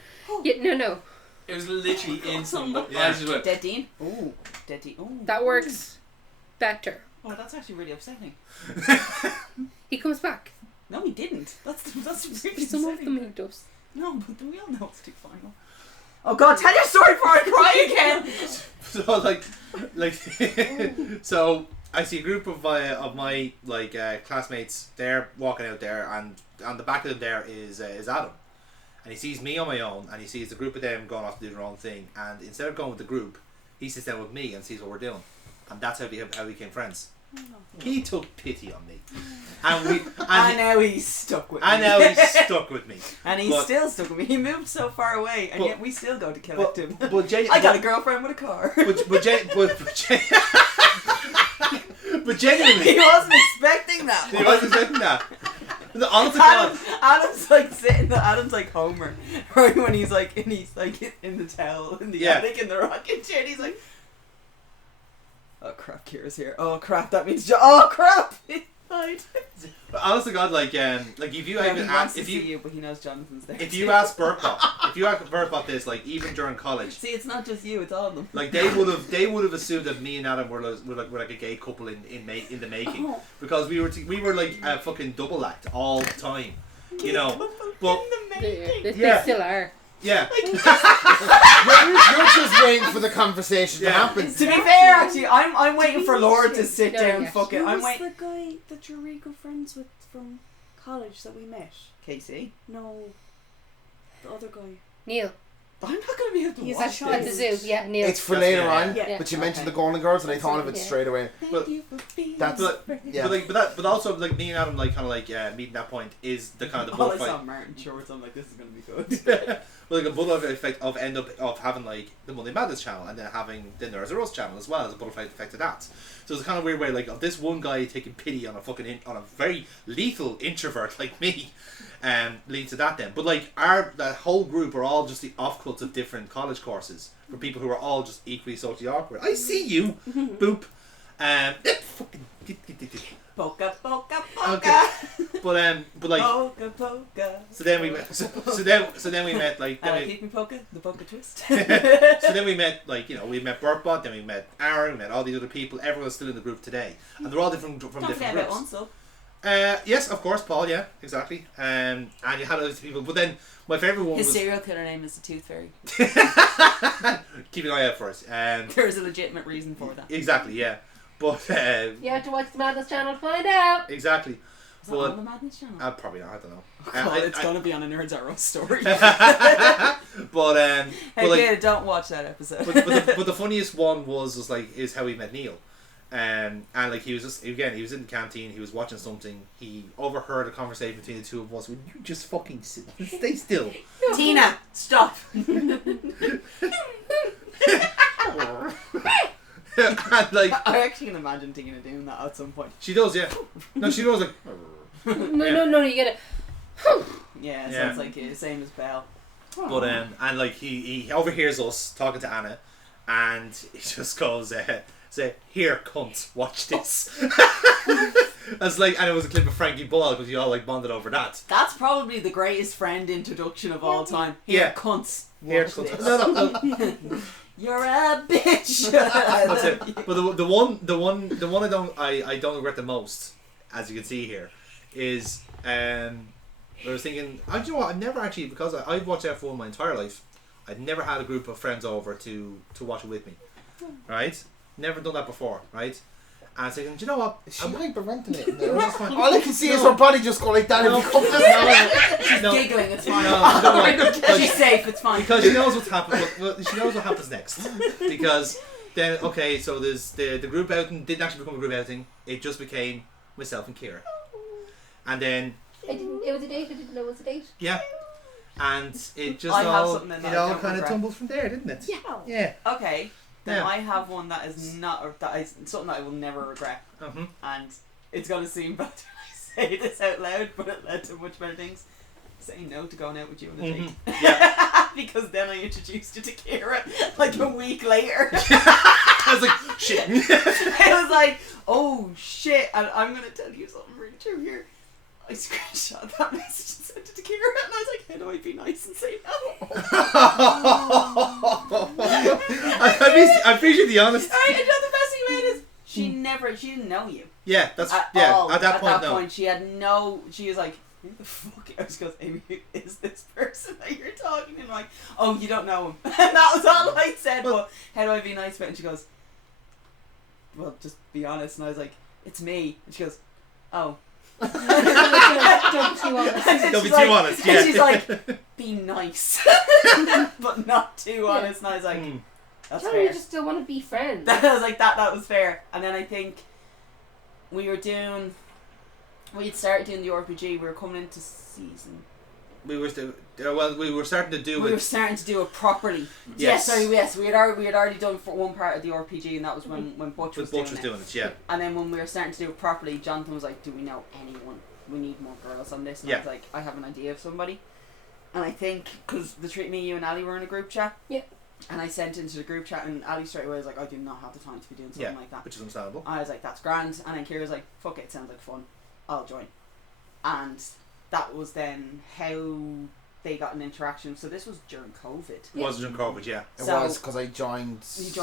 Yeah, no. It was literally instant. Yeah. I just went. Dead Dean. Ooh. Dead Dean. Ooh. That works better. Oh, that's actually really upsetting. He comes back. No, he didn't. That's really Some of upsetting. them he does. No, but we all know it's too final. Oh God, tell your story before I cry again. So like so I see a group of my like classmates. They're walking out there, and on the back of them there is Adam, and he sees me on my own, and he sees the group of them going off to do their own thing, and instead of going with the group, he sits down with me and sees what we're doing, and that's how we became friends. He took pity on me, and now he's stuck with me. And now he's stuck with me. And he's still stuck with me. He moved so far away, and yet we still go to collect him. I got a girlfriend with a car. But genuinely, he wasn't expecting that. He wasn't expecting that. Honestly, Adam's like sitting. Adam's like Homer, right when he's like in the towel in the attic in the rocking chair. And he's like, "Oh crap, Kira's here. Oh crap, that means oh crap." But honest to God, like if you even ask, see you, but he knows Jonathan's there. If you ask Burpot this, like even during college, see, it's not just you; it's all of them. Like they would have assumed that me and Adam were like a gay couple in the making, because we were like a fucking double act all the time, you know. But They still are. Yeah. You're just waiting for the conversation to happen. To be fair, actually, I'm waiting for Lord to sit down. Fucking, I'm waiting. Who's the guy that you're really good friends with from college that we met? Casey. No, the other guy. Neil. I'm not going to be able to He's watch at the this. zoo. Yeah, Neil. It's for later on, Yeah. but you mentioned the Golden Girls, and I thought of it straight away. But that's but also like me and Adam like kind of like meeting that point is the kind of the All I butterfly. saw Martin shorts. I'm like, this is going to be good. Well, like a butterfly effect of end up of having like the Monday Madness channel, and then having then there's a Roast channel as well as a butterfly effect of that. So it's a kind of weird way like of this one guy taking pity on a very lethal introvert like me, leads to that then. But like that whole group are all just the offcuts of different college courses for people who are all just equally socially awkward. I see you, boop. Fucking. Polka, polka, polka. Okay. But like. Polka, polka. So then we met. So then we met like. And I Then keep me polka, the polka twist. so then we met like we met Burtbot, then we met Aaron, we met all these other people. Everyone's still in the group today, and they're all different from Don't different forget about groups. Unsub. Yes, of course, Paul. Yeah, exactly. And you had other people, but then my favorite one His was serial killer name is the Tooth Fairy. keep an eye out for us. There's a legitimate reason for that. Exactly, yeah. But You have to watch the Madness channel to find out. exactly. Is that on the Madness channel? Probably not. I don't know. Oh God, it's gonna be on a Nerds Are Us story. But Hey, like, kid, don't watch that episode. but the funniest one was like is how we met Neil. And like he was just again he was in the canteen, he was watching something, he overheard a conversation between the two of us. Would you just fucking stay still? Tina, stop. And like I actually can imagine Tina doing that at some point. she does, yeah. No, she does like. No, you get it. Yeah, Yeah. sounds like the same as Belle. But and like he overhears us talking to Anna, and he just goes, "Say here, cunt, watch this." That's like, and it was a clip of Frankie Ball because you all like bonded over that. That's probably the greatest friend introduction of all time. Yeah. Here, cunts. Here, Watch cunt. this. No. You're a bitch. That's it. But the one I don't regret the most, as you can see here, is I was thinking, you know what? I've never actually, because I've watched F1 my entire life, I'd never had a group of friends over to watch it with me, right? Never done that before, right? And I was thinking, do you know what? Is she hyperventilating there? That's fine. All I can see is her body just go like that. No. If you come this She's No. giggling, it's fine. No, don't worry. She's safe, it's fine. Because she knows what's happening. Well, she knows what happens next. Because then, okay, so there's the group outing didn't actually become a group outing. It just became myself and Kira. And then It was a date. I didn't know it was a date. yeah, and it just I have all something that it I all don't kind of regret. tumbled from there, didn't it? Yeah. Yeah. Okay, then Yeah. I have one that is not, or that is something that I will never regret. And it's going to seem bad when I say this out loud, but it led to much better things. Saying no to going out with you on a date. Yeah. Because then I introduced you to Kira like a week later. I was like, shit. I was like, oh shit, and I'm going to tell you something really true here. I screenshot that message and sent it to Kira, and I was like, how do I be nice and say no? I appreciate the honesty. Alright, and you know the best thing about it is, she didn't know you. Yeah, that's At yeah. all. At that point, she had no, she was like, who the fuck? I was goes, Amy, who is this person that you're talking to? And I'm like, oh, you don't know him. And that was all I said, but how do I be nice about it? And she goes, well, just be honest. And I was like, it's me. And she goes, oh. Don't be too honest. And Don't be she's too like- honest. Yeah. And she's like, be nice, but not too honest. And I was like, that's No, fair. you just don't want to be friends. I was like, that was fair. And then I think we had started doing the RPG. We were coming into season. we were starting to do We it. were starting to do it properly. Yes. Yes. We had already done for one part of the RPG, and that was when Butch was Butch was doing doing it. Yeah. And then when we were starting to do it properly, Jonathan was like, "Do we know anyone? We need more girls on this." And I was like, "I have an idea of somebody." And I think because me, you, and Ali were in a group chat. Yeah. And I sent into the group chat, and Ali straight away was like, "I do not have the time to be doing something like that." Which is understandable. I was like, "That's grand." And then Kira was like, "Fuck it, it sounds like fun. I'll join." And that was then how they got an interaction. So this was during COVID. It was during COVID, yeah. It So- was because I joined.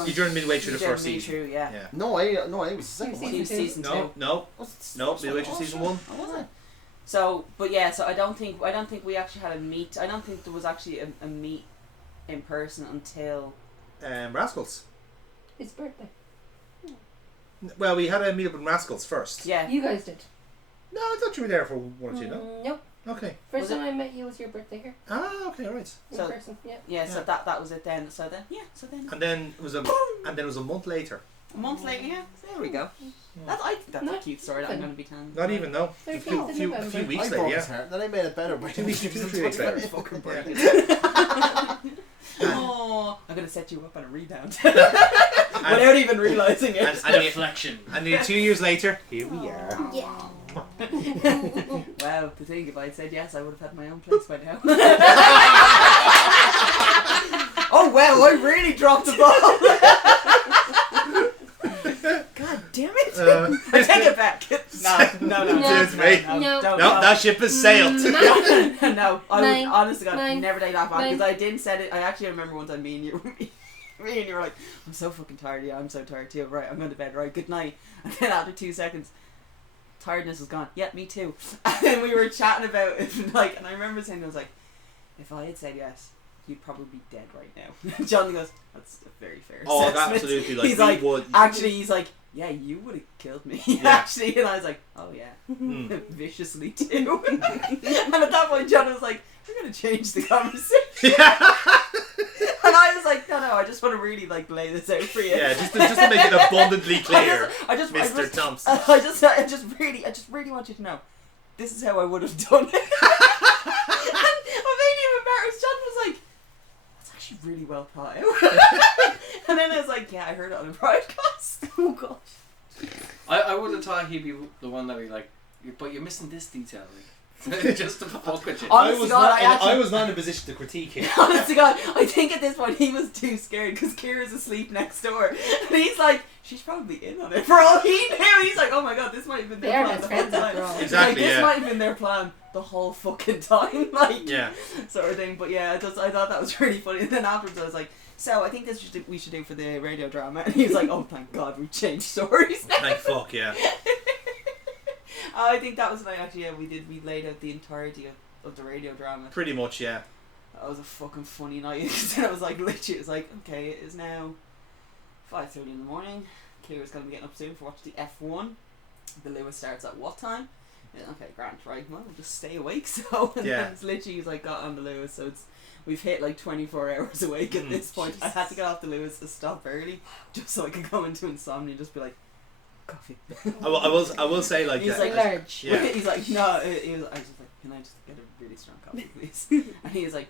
You joined midway through the You joined first me season. through, yeah. Yeah. No, I was the second one. Season No, two. no, Was no. Midway through season one. Oh, was it? So, but yeah, so I don't think we actually had a meet. I don't think there was actually a meet in person until Rascals. His birthday. Well, we had a meet up in Rascals first. yeah. You guys did. No, I thought you were there for one or two. No. Nope. Okay. First Was time I met you was your birthday here Ah, okay, all right. in So- person. Yeah. Yeah, so Yeah. that was it then. So then And then it was a month later. a month later, yeah. So there we go. I think that's a cute story that I'm going to be telling. Not even though. Very A few, cute. few November. weeks I later, broke yeah. his heart. Then I made it better. By 2 weeks, 2 3 weeks later. Fucking Yeah. brilliant. Oh, I'm going to set you up on a rebound without even realising it. Deflection. And then 2 years later, here we are. Yeah. Wow, to think if I had said yes, I would have had my own place by now. Oh wow, I really dropped the ball. God damn No, Cheers, mate. No. don't, No, that ship has sailed. No, I would Nine. honestly God, Nine. never date that bad because Nine. I didn't set it. I actually remember one time me and you were like, I'm so fucking tired. Yeah, I'm so tired too. Right, I'm going to bed. Right, good night. And then after 2 seconds, tiredness was gone. Yeah, me too. And then we were chatting about it, like, and I remember saying, I was like, if I had said yes, you'd probably be dead right now. John goes, that's a very fair assessment. Absolutely. Like, he's we like, would. actually, he's like, yeah, you would have killed me. Yeah. Actually, and I was like, oh yeah, viciously too. And at that point, John was like, we're gonna change the conversation. And I was like, no, I just want to really like lay this out for you. Yeah, just to make it abundantly clear, Mr. Thompson. I just really want you to know, this is how I would have done it. And what made me even better is John was like, that's actually really well thought out. And then I was like, yeah, I heard it on a podcast. Oh gosh. I would have thought he'd be the one that would be like, but you're missing this detail. Like, just to fuck with you. Honestly, I was not in a position to critique him. Honestly, God, I think at this point he was too scared because Kira's asleep next door, and he's like, she's probably in on it for all he knew. He's like, oh my God, this might have been their plan the whole time. Exactly, Like, this might have been their plan the whole fucking time, like, Yeah. sort of thing. But yeah, I thought that was really funny. And then afterwards, I was like, so I think this is what we should do for the radio drama. And he was like, oh thank God, we've changed stories now. Thank fuck, yeah. I think that was like actually we laid out the entirety of the radio drama. Pretty much, yeah. That was a fucking funny night because then I was like literally it was like, okay, it is now 5:30 in the morning. Kira's gonna be getting up soon for watch the F1. The Lewis starts at what time? Yeah, okay, Grant, right, well we'll just stay awake so and Yeah. then it's literally he's like got on the Lewis, so we've hit like 24 hours awake at this point. I had to get off the Lewis to stop early just so I could go into insomnia and just be like, coffee. I will say like He's that. like, large. Yeah. He's like, no. I was just like, can I just get a really strong coffee, please? And he was like,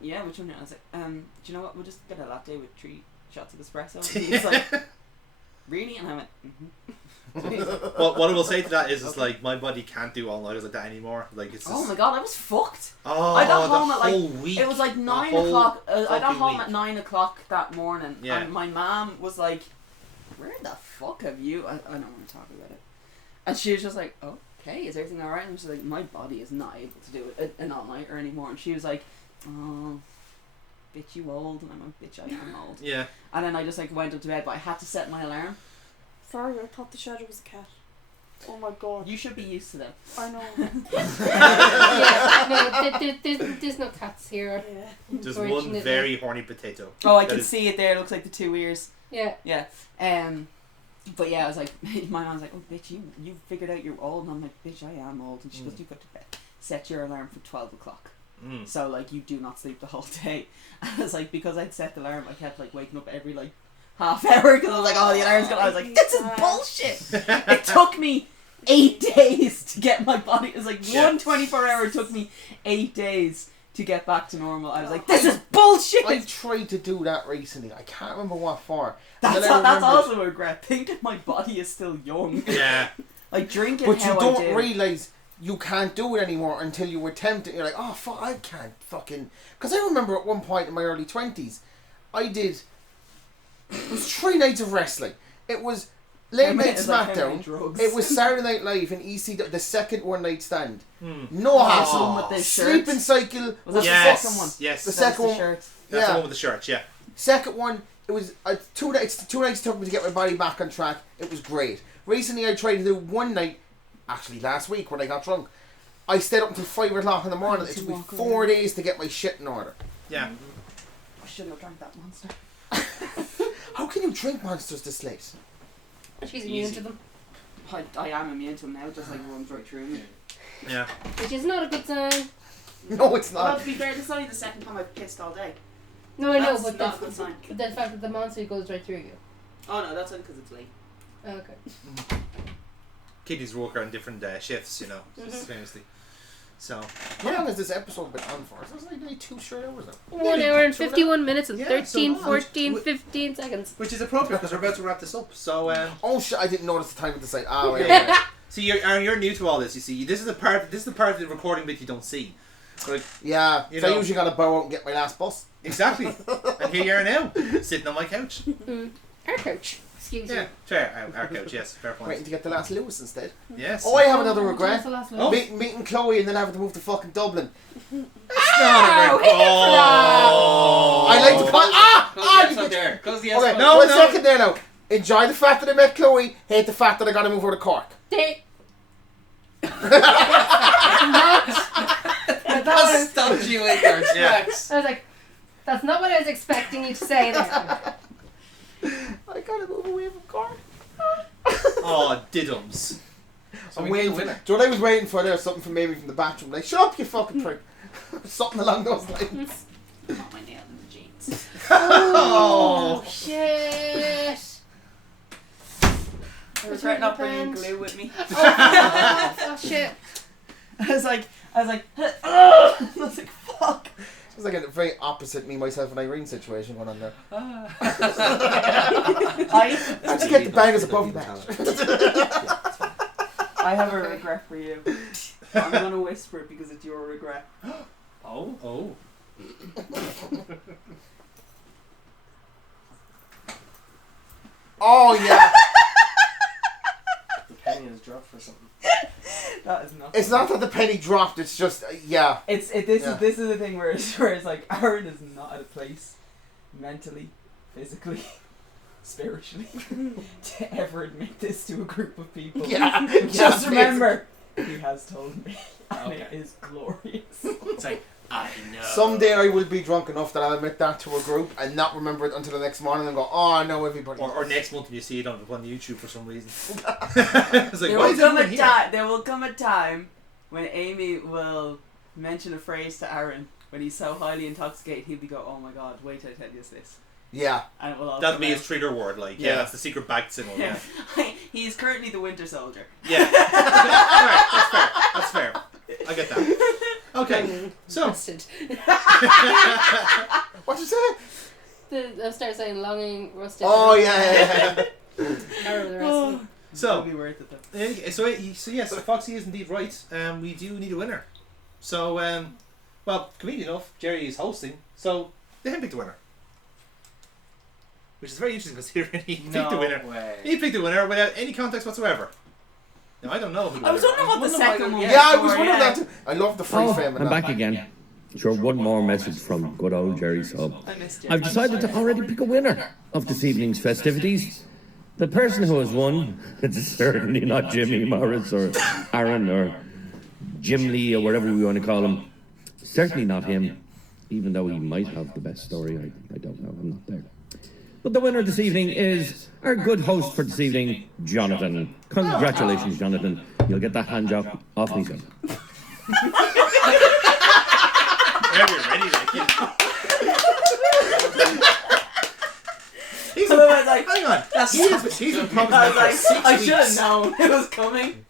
yeah, which one? And I was like, do you know what? We'll just get a latte with 3 shots of espresso. And he was like, really? And I went, Well, what I will say to that is, it's like my body can't do all nighters like that anymore. Like it's. oh my God, I was fucked. Oh, I got home the at like whole week. it was like 9 whole o'clock. I got fucking home week. at 9 o'clock that morning, Yeah. and my mom was like, "Where the fuck have you?" I don't want to talk about it. And she was just like, "Okay, is everything all right?" And she's like, "My body is not able to do an all nighter anymore." And she was like, "Oh, bitch, you old?" And I'm like, "Bitch, I am old." Yeah. And then I just like went up to bed, but I had to set my alarm. Sorry, I thought the shadow was a cat. Oh my God. You should be used to them. I know. Yeah, no, there's no cats here. Yeah. Just one Unfortunately. very horny potato. Oh, I That can is- see it there. It looks like the 2 ears. Yeah. Yeah. But yeah, I was like, my mom's like, oh, bitch, you figured out you're old. And I'm like, bitch, I am old. And she goes, you got to set your alarm for 12 o'clock. So, like, you do not sleep the whole day. And I was like, because I'd set the alarm, I kept, like, waking up every, like, half hour because I was like, oh, the alarm's gone. I was like, this is bullshit. It took me 8 days to get my body. It was like Yeah. 1 24-hour took me 8 days to get back to normal. I was like, this is bullshit. I tried to do that recently. I can't remember what for. That's And then I remembered- also a regret. Think that my body is still young. Yeah. Like drinking But how you I don't do. realise you can't do it anymore until you attempt it. You're like, oh fuck, I can't fucking. Because I remember at one point in my early 20s, I did. It was 3 nights of wrestling. It was Late Night It's like how many SmackDown. drugs. It was Saturday Night Live in ECW, the second one night stand. Hmm. No Oh, hassle. the one with the Sleeping shirts? cycle. Was that Yes. the second one? Yes. The That was second the one. shirt. That's the Yeah. one with the shirts. Yeah. Second one, it was 2 nights. 2 nights took me to get my body back on track. It was great. Recently, I tried to do one night. Actually, last week when I got drunk, I stayed up until 5 o'clock in the morning. It took me 4 days to get my shit in order. Yeah. I shouldn't have drank that monster. How can you drink monsters this late? She's immune Easy. to them, I am immune to them now. It just like runs right through me. Yeah. which is not a good sign. No, it's Well, not. to be fair, this is only the second time I've pissed all day. No, I know, That's but not a good sign. the fact that the monster goes right through you. Oh no, that's only because it's late. Okay. Kitties work on different shifts, you know, Mhm. famously. So. How long has this episode been on for? It's like nearly 2 straight hours now. 1 hour and 51 minutes and Yeah, 13, so- 14, which- 15 seconds. Which is appropriate because we're about to wrap this up. So. Oh shit! I didn't notice the time at the site. Ah, wait. See, you're new to all this. You see, this is the part of the recording bit you don't see. Like, Yeah, You so I know. usually gotta bow out and get my last bus. exactly. And here you are now, sitting on my couch. Our coach. Excuse Yeah, you. fair. Our couch, yes, fair Waiting point. to get the last Lewis instead. Yes. Oh, I have another Oh, regret. that's the last one. Meeting Chloe and then having to move to fucking Dublin. I like to find. Close You the bitch. up there. Close the Okay, outside. No, one no. second there now. Enjoy the fact that I met Chloe. Hate the fact that I got to move her to Cork. That stopped you in your tracks. I was like, that's not what I was expecting you to say there. I got to move away from Cork. Oh, diddums. So I'm we waiting need a for. winner. Do you know what I was waiting for there? Something from maybe from the bathroom. Like, shut up, you fucking prick. Something along those lines. Got my nail in the jeans. Oh, shit. I regret not bringing glue with me. Oh, shit. I was like, I was like, fuck. It's like a very opposite me, myself, and Irene situation going on there. I Let's get the bangers above the match. I have a regret for you. I'm gonna whisper it because it's your regret. Oh. Oh yeah. The penny has dropped for something. That is not. It's not that the penny dropped. It's just yeah. This is the thing where it's like Aaron is not at a place mentally, physically, spiritually to ever admit this to a group of people. Yeah. Just Yeah, remember, he has told me, and Okay. it is glorious. It's like, I know. Someday I will be drunk enough that I'll admit that to a group and not remember it until the next morning and go, oh, I know everybody. Or next month when you see it on YouTube for some reason. It's like, There why will is come everyone a here? time. There will come a time when Amy will mention a phrase to Aaron when he's so highly intoxicated. He'll be go, "Oh my God, wait till I tell you this," Yeah. and it will all. That'll come be his out. trigger word, like, yeah, Yeah. that's the secret back symbol, yeah. He is currently the Winter Soldier. Yeah. Alright, that's fair. I get that. Okay, so. Rusted. What'd you say? I started saying longing, rusted. Oh yeah. Terrible the rest of it. So, It'll be worth it though. so yes, Foxy is indeed right. We do need a winner. So, well, convenient enough, Gerry is hosting, so let him pick the winner. Which is very interesting considering he picked the winner. way. He picked the winner without any context whatsoever. Now, I don't know who the I was winner wondering what the wondering why second they- one. Yeah, I was was for, wondering yeah. that too. I love the free frame. I'm back again. Sure, one more message from good old Gerry Soul. I missed you. I've decided to already pick a winner of this evening's festivities. The person who has won, it's certainly not Jimmy Morris or Aaron or Jim Lee or whatever we want to call him. Certainly not him, even though he might have the best story. I don't know, I'm not there. But the winner this evening is our good host for this evening, Jonathan. Congratulations, Jonathan. You'll get that hand job off me soon. Whenever you're ready, like, yeah. He's I was like, hang on. He's been promising I that was for like, 6 I weeks. should have known it was coming.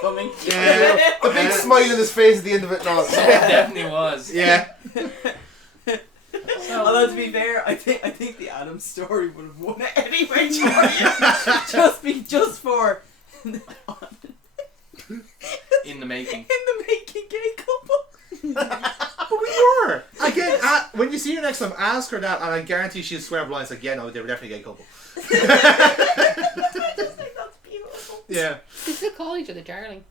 Coming. Yeah. The big smile on his face at the end of it. No, It definitely was. Yeah. Although to be fair, I think the Adams story would have won it anyway. just for In the making. in the making gay couple. But we were. Again, when you see her next time, ask her that, and I guarantee she'll swear blind. It's like, yeah, no, they were definitely a gay couple. I just think that's beautiful. Yeah. They still call each other darling.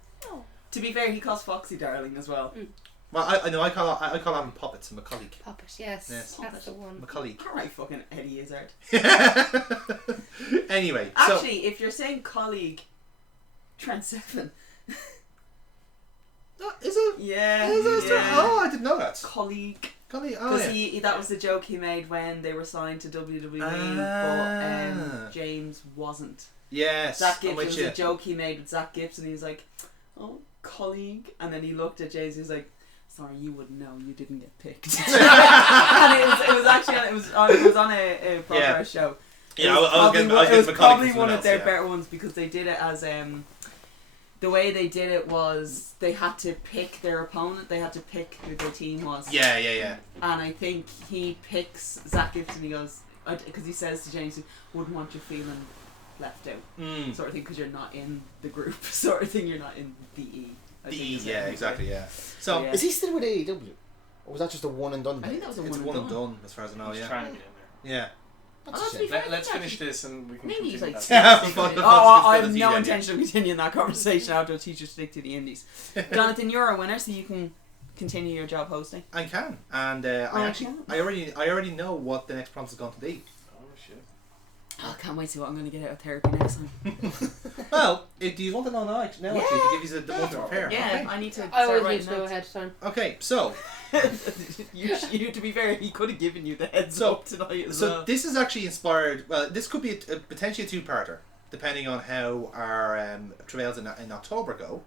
To be fair, he calls Foxy darling as well. Well, I know I call them puppets. My colleague. Puppet, yes. Yes. That's the one. My colleague. Alright, fucking Eddie Izzard. Anyway, so Actually, if you're saying colleague, Trent Seven. is it? Yeah. Is it? yeah. Oh, I didn't know that. Colleague. Colleague. Oh, Because yeah. that was the joke he made when they were signed to WWE, Ah. but James wasn't. Yes. Zach I'm Gibson with was you. a joke he made with Zach Gibson. He was like, "Oh, colleague," and then he looked at James. He was like, "Sorry, you wouldn't know. You didn't get picked." And it was actually on a progress show. Yeah, It was I was getting it my was colleague probably from one someone of their else, better ones because they did it as the way they did it was they had to pick their opponent. They had to pick who their team was. Yeah. And I think he picks Zach Gibson. He goes because he says to James, "Wouldn't want you feeling left out," sort of thing, because you're not in the group, sort of thing. You're not in the E. I think is what Yeah, he exactly. said. Yeah. So Yeah. Is he still with AEW? Or was that just a one and done? I think that was a it's one one and and done. done as far as I know. He's Yeah. trying to get in there. Yeah. That's a Oh, shame. that's be- Let's finish this and we can Maybe he's continue like, that. Yeah, fuck. I have Just no gonna intention of continuing that conversation after a teacher stick to the indies. Jonathan, you're a winner, so you can continue your job hosting. I can, and I already know what the next prompt is going to be. Oh shit. Oh, I can't wait to see what I'm going to get out of therapy next time. Well, do you want to know now? Actually, Yeah. to give you the month to prepare. Yeah, I need to I start always need writing to know notes. ahead of time. Okay, so you, to be fair, he could have given you the heads So- up tonight as so well. this is actually inspired. Well, this could be potentially a two-parter, depending on how our travails in October go.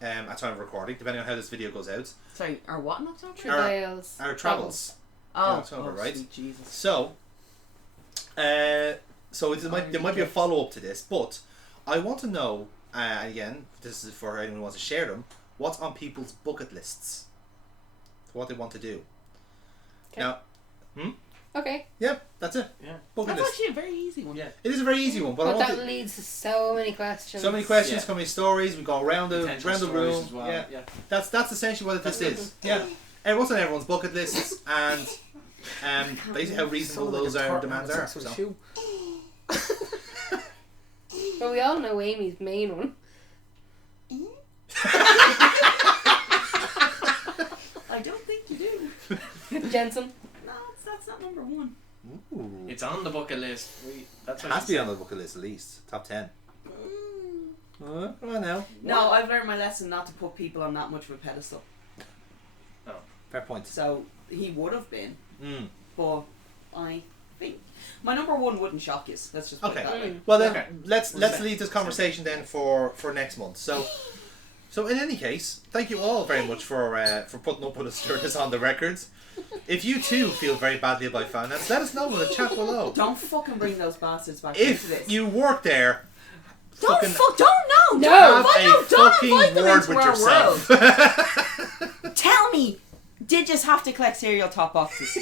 At time of recording, depending on how this video goes out. Sorry, our what in October? Travails. Our travels. Oh, October, right? Sweet Jesus. So, there might be a follow up to this, but I want to know. Again, this is for anyone who wants to share them. What's on people's bucket lists? What they want to do. Okay. Now, Okay. yeah, that's it. Yeah. Bucket That's list. actually a very easy one. Yeah. It is a very easy one, but I But want that to. leads to so many questions. So many questions, Yeah. so many stories. We go around the Potential stories room. as well. Yeah, that's essentially what this is. Yeah, and what's on everyone's bucket lists, and basically how reasonable those demands are. So. But we all know Amy's main one. I don't think you do. Jensen. No, that's not number one. Ooh. It's on the bucket list. That's It what has she to be said. on the bucket list at least. Top 10. Come on now. No, I've learned my lesson not to put people on that much of a pedestal. Fair point. So he would have been, Mm. but I think my number one wouldn't shock you. Let's just put Okay. it that way. Well then, Okay. let's What's that? leave this conversation then for next month. So in any case, thank you all very much for putting up with us during this on the records. If you too feel very badly about finance, let us know in the chat below. Don't fucking bring those bastards back into If this. you work there, don't fucking don't have a don't fucking invite them word into with our yourself. world. Tell me, did you have to collect cereal top boxes?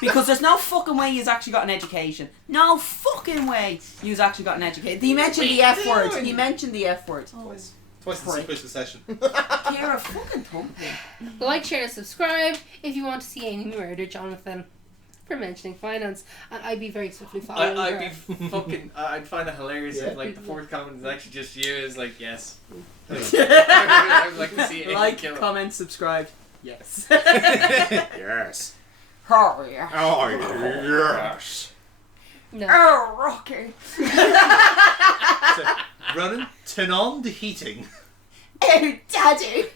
Because there's no fucking way you've actually got an education. No fucking way you've actually got an education. He mentioned the F word. He mentioned the F word. Twice in sequential session. You're a fucking thumping. Like, share, and subscribe if you want to see Amy murder Jonathan for mentioning finance. And I'd be very swiftly following her. I'd be fucking. I'd find it hilarious Yeah. if like the fourth comment is actually just you. Is like yes. I'd like to see Amy Like, kill him. comment, subscribe. Yes. Yes. Oh yeah. Oh yes. No. Oh Rocky. So, running, turn on the heating. Oh daddy.